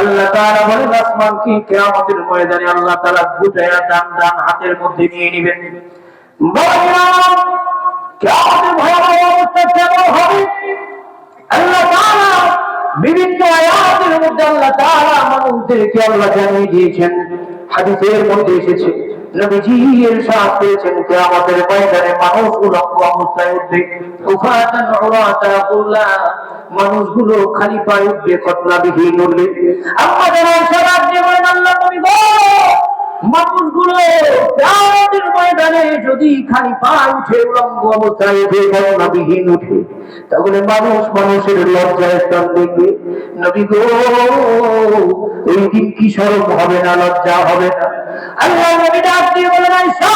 আল্লাহ তাআলা বলেন আসমানকে কিয়ামতের ময়দানে আল্লাহ তাআলা গুটাইয়া দান দান হাতের মধ্যে নিয়ে নেবেন। কিয়ামতের ভয়াবহ অবস্থা কেমন হবে? আল্লাহ তাআলা বিভিন্ন আয়াতের মধ্যে আল্লাহ তাআলা মানুষদেরকে আল্লাহ জানিয়ে দিয়েছেন। হাদিসের মধ্যে এসেছে, নবীজি ইরশাদ করেছেন, কিয়ামতের ময়দানে মানুষ উলঙ্গ অবস্থায় উঠবে, উফাতান উরাতা কুল্লা, মানুষগুলো খালি পায়ে উঠবে, খতনাবিহীন উঠবে। আমাদের ইরশাদ দিয়ে বলেন আল্লাহ নবী গো, মানুষগুলো কিয়ামতের ময়দানে যদি খালি পায়ে উঠে, উলঙ্গ অবস্থায় উঠে, খতনাবিহীন উঠে, তাহলে মানুষ মানুষের লজ্জার স্থান দেখবে। নবী গো, ওই দিন কি শরম হবে না, লজ্জা হবে না? আল্লাহ নবী ডাক দিয়ে বলেন, আয়েশা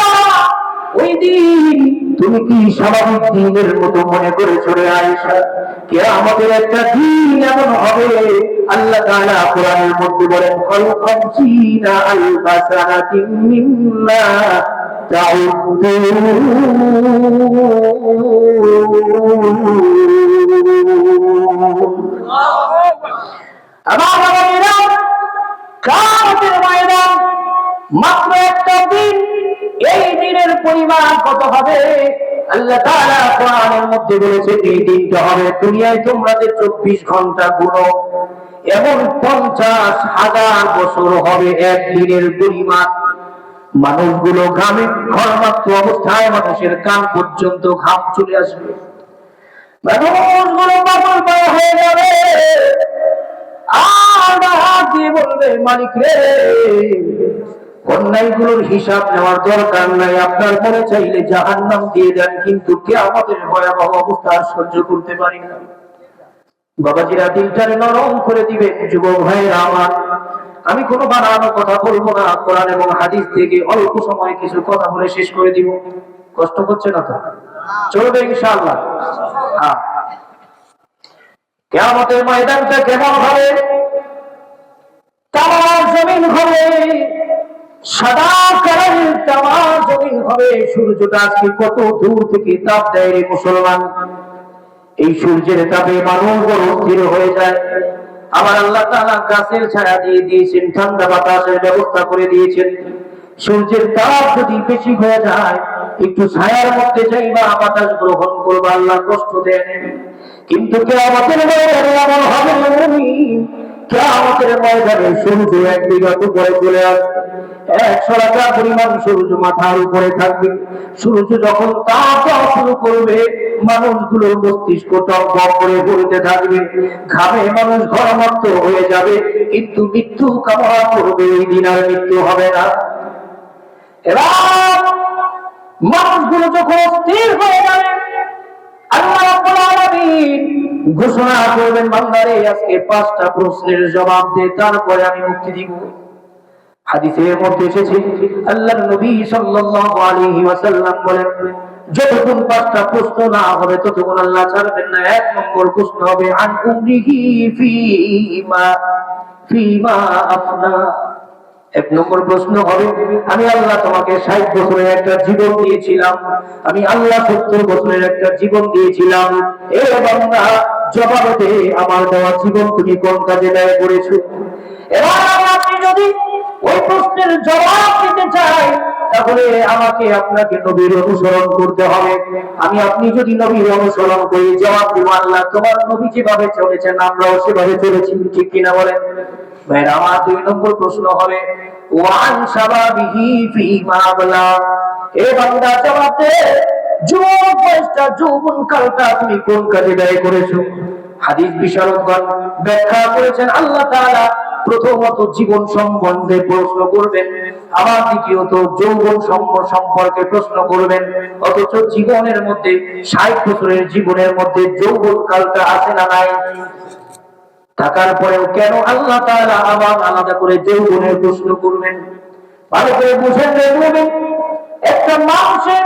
ওই দিন তুমি কি স্বাভাবিক দিনের মতো মনে করেছো রে আয়েশা? কিয়ামতের একটা দিন এমন হবে, আল্লাহ তাআলা কোরআনের মধ্যে বলেন, খামসিনা আলফা সানাতিন মিম্মা তাউদ্দুন। আমার বাবারা, কিয়ামতের ময়দান মাত্র একটা দিন, এই দিনের পরিমাণ কত হবে? আল্লাহ তাআলা কোরআনের মধ্যে বলেছেন, এই দিনটা হবে দুনিয়ায় তোমরা যে 24 ঘন্টা গুণো, এমন 50,000 বছর হবে এক দিনের পরিমাণ। মানুষগুলো ঘামে ঘর্মাক্ত অবস্থায়, মানুষের কান পর্যন্ত ঘাম চলে আসবে, মানুষগুলো পাগল পাগল হয়ে যাবে, আর হাত দিয়ে বলবে, মালিক রে, অন্যায়গুলোর হিসাব নেওয়ার দরকার নাই, আপনার মনে চাইলে জাহান্নাম দিয়ে দেন, কিন্তু কিয়ামতের ভয়াবহ অবস্থা সহ্য করতে পারি না। বাবাজিরা দিলটারে নরম করে দিবেন। যুবক ভাইরা আমার, আমি কোনো বানানো কথা বলবো না, কোরআন এবং হাদিস থেকে অল্প সময় কিছু কথা বলে শেষ করে দিব। কষ্ট হচ্ছে না তো? চলবে ইনশাআল্লাহ। হ্যাঁ, কিয়ামতের ময়দানটা কেমন হবে? তামা জমিন হবে, সাদা কালারের তামা জমিন হবে। সূর্যটা আজকে কত দূর থেকে তাপ দেয় রে মুসলমান, এই সূর্যের তাপে মানুষ বড় অস্থির হয়ে যায়। আমার আল্লাহ তাআলা গাছের ছায়া দিয়ে দিয়েছেন, ঠান্ডা বাতাসের ব্যবস্থা করে দিয়েছেন। সূর্যের তাপ যদি বেশি হয়ে যায়, একটু ছায়ার মধ্যে যাইবা, বাতাস গ্রহণ করবা, আল্লাহ কষ্ট দেন। কিন্তু কিয়ামতের ময়দানে এমন হবে না, কিয়ামতের ময়দানে সূর্য এক বিঘত উপরে চলে আসবে, 100 টাকা পরিমাণ সূর্য মাথার উপরে থাকবে। সূর্য যখন তাপ দেওয়া শুরু করবে, মানুষগুলোর মস্তিষ্ক টকবক করে পড়তে থাকবে, ঘামে মানুষ ঘরমাক্ত হয়ে যাবে, কিন্তু মৃত্যু কামনা করবে, ওই দিন আর মৃত্যু হবে না। এবার মানুষগুলো যখন স্থির হয়ে যাবে, আল্লাহ রাব্বুল আলামিন ঘোষণা করবেন, বান্দারে আজকে 5টা প্রশ্নের জবাব দে, তারপরে আমি মুক্তি দিব। হাদিসের মধ্যে এসেছে, আল্লাহর নবী সাল্লাল্লাহু আলাইহি ওয়াসাল্লাম বলেন, যতক্ষণ 5টা প্রশ্ন না হবে ততক্ষণ আল্লাহ ছাড়বেন না। 1 নম্বর প্রশ্ন হবে আন উমরিহি ফিমা আফনা। 1 নম্বর প্রশ্ন হবে, আমি আল্লাহ তোমাকে 60 বছরের একটা জীবন দিয়েছিলাম, আমি আল্লাহ 70 বছরের একটা জীবন দিয়েছিলাম, এ বান্দা জবাব দে, আমার দেওয়া জীবন তুমি কোন কাজে ব্যয় করেছো? এবার আপনি যদি ওই প্রশ্নের জবাব দিতে চাই, তাহলে আমাকে আপনাকে নবীর অনুসরণ করতে হবে। আমি আপনি যদি নবীর অনুসরণ করি, জবাব দিব আল্লাহ তোমার নবী যেভাবে চলেছেন আমরাও সেভাবে চলেছি, ঠিক কিনা বলেন? ভাইরা আমার 2 নম্বর প্রশ্ন হবে ওয়ান শাবাবিহি ফিমা আবলা। এ বান্দা জবাব দে, যুবক বয়সটা, যৌবন কালটা তুমি কোন কাজে ব্যয় করেছো? হাদিস বিশারদগণ ব্যাখ্যা করেছেন, আল্লাহ তাআলা প্রথমত জীবন সম্বন্ধে প্রশ্ন করবেন, আবার দ্বিতীয়ত যৌবন সম্পর্কে প্রশ্ন করবেন। অথচ জীবনের মধ্যে 60 বছরের জীবনের মধ্যে যৌবন কালটা আছে না নাই? থাকার পরেও কেন আল্লাহ তাআলা আবার আলাদা করে যৌবনের প্রশ্ন করবেন? ভালো করে বুঝেন দেখবেন, একটা মানুষের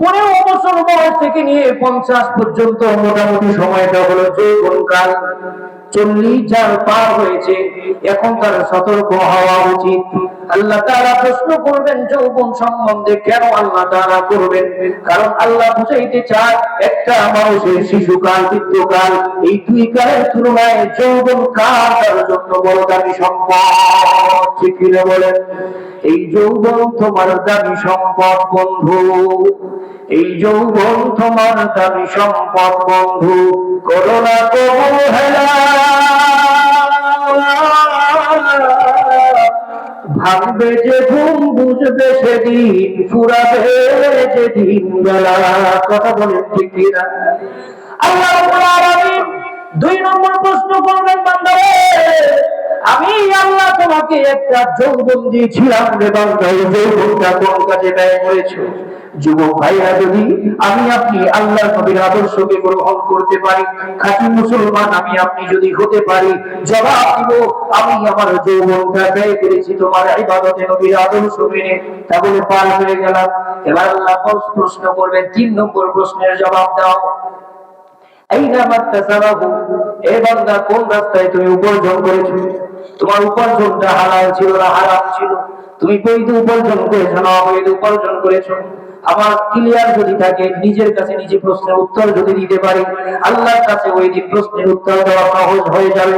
15 বছর বয়স থেকে নিয়ে 50 পর্যন্ত মোটামুটি সময়টা হলো যৌবনকাল। 40 যার পার হয়েছে, এখন তার সতর্ক হওয়া উচিত। আল্লাহ তাআলা প্রশ্ন করবেন যৌবন সম্বন্ধে। কেন আল্লাহ তাআলা করবেন? কারণ আল্লাহ বুঝাইতে চায়, একটা মানুষের শিশুকাল, বৃদ্ধকাল, এই 2 কালের তুলনায় যৌবন কাল তার জন্য বড় দামি সম্পদ, ঠিক কিনা বলেন? এই যৌবন তোমার দামি সম্পদ বন্ধু, এই যৌবন তোমার দামি সম্পদ বন্ধু, করোনা কবুল হেলা, ভাঙবে যে ঘুম, বুঝবে সেদিন, ফুরাবে যেদিন বেলা। কথা বলেন ঠিক কিনা? আল্লাহ রাব্বুল আলামিন 2 নম্বর প্রশ্ন করবেন, বান্দারে আমি আল্লাহ তোমাকে একটা যৌবন দিয়েছিলাম রে বান্দা, এই যৌবনটা কোন কাজে ব্যয় করেছো? যুবক ভাইরা, যদি আমি আপনি আল্লাহর নবীর আদর্শকে গ্রহণ করতে পারি, খাঁটি মুসলমান আমি আপনি যদি হতে পারি, জবাব দিব আমি আমার যৌবনটা ব্যয় করেছি তোমার ইবাদতে, নবীর আদর্শ মেনে, তাহলে পার হয়ে গেলাম। এবার আল্লাহ প্রশ্ন করবেন, 3 নম্বর প্রশ্নের জবাব দাও। এ বান্দা কোন রাস্তায় তুমি উপার্জন করেছো? তোমার উপার্জনটা হালাল ছিল না হারাম ছিল? তুমি বৈধ উপার্জন করেছো না অবৈধ উপার্জন করেছো? আমার ক্লিয়ার যদি থাকে, নিজের কাছে নিজে প্রশ্নের উত্তর যদি দিতে পারি, আল্লাহর কাছে ওই দিন প্রশ্নের উত্তর দেওয়া সহজ হয়ে যাবে।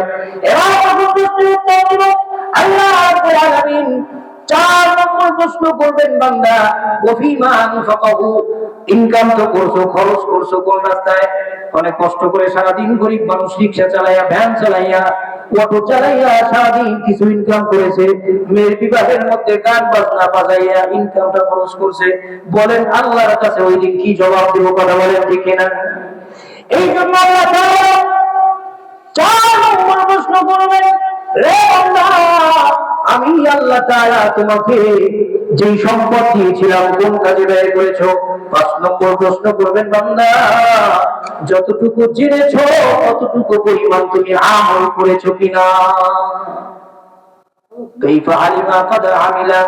এবার যখন প্রশ্নের উত্তর দিব, আল্লাহ রাব্বুল আলামিন 4 নম্বর প্রশ্ন করবেন, বান্দা ওয়াফিমা আনফাকাহু, ইনকাম তো করছো, খরচ করছো কোন রাস্তায়? অনেক কষ্ট করে সারাদিন গরিব মানুষ রিকশা চালাইয়া, ভ্যান চালাইয়া, অটো চালাইয়া সারাদিন কিছু ইনকাম করেছে, মেয়ের বিবাহের মধ্যে গান বাজনা বাজাইয়া ইনকামটা খরচ করছে। বলেন আল্লাহর কাছে ওই দিন কি জবাব দেব? কথা বলেন ঠিক কিনা? এই জন্য আল্লাহ তাআলা 4 নম্বর প্রশ্ন করবেন, রে বান্দা আমি আল্লাহ তাআলা তোমাকে যে সম্পদ দিয়েছিলাম কোন কাজে ব্যয় করেছো? 5 নম্বর প্রশ্ন করবেন, বান্দা যতটুকু জেনেছো ততটুকু পরিমাণ তুমি আমল করেছো কিনা? কাইফা আলিমা কাদ আমিলা।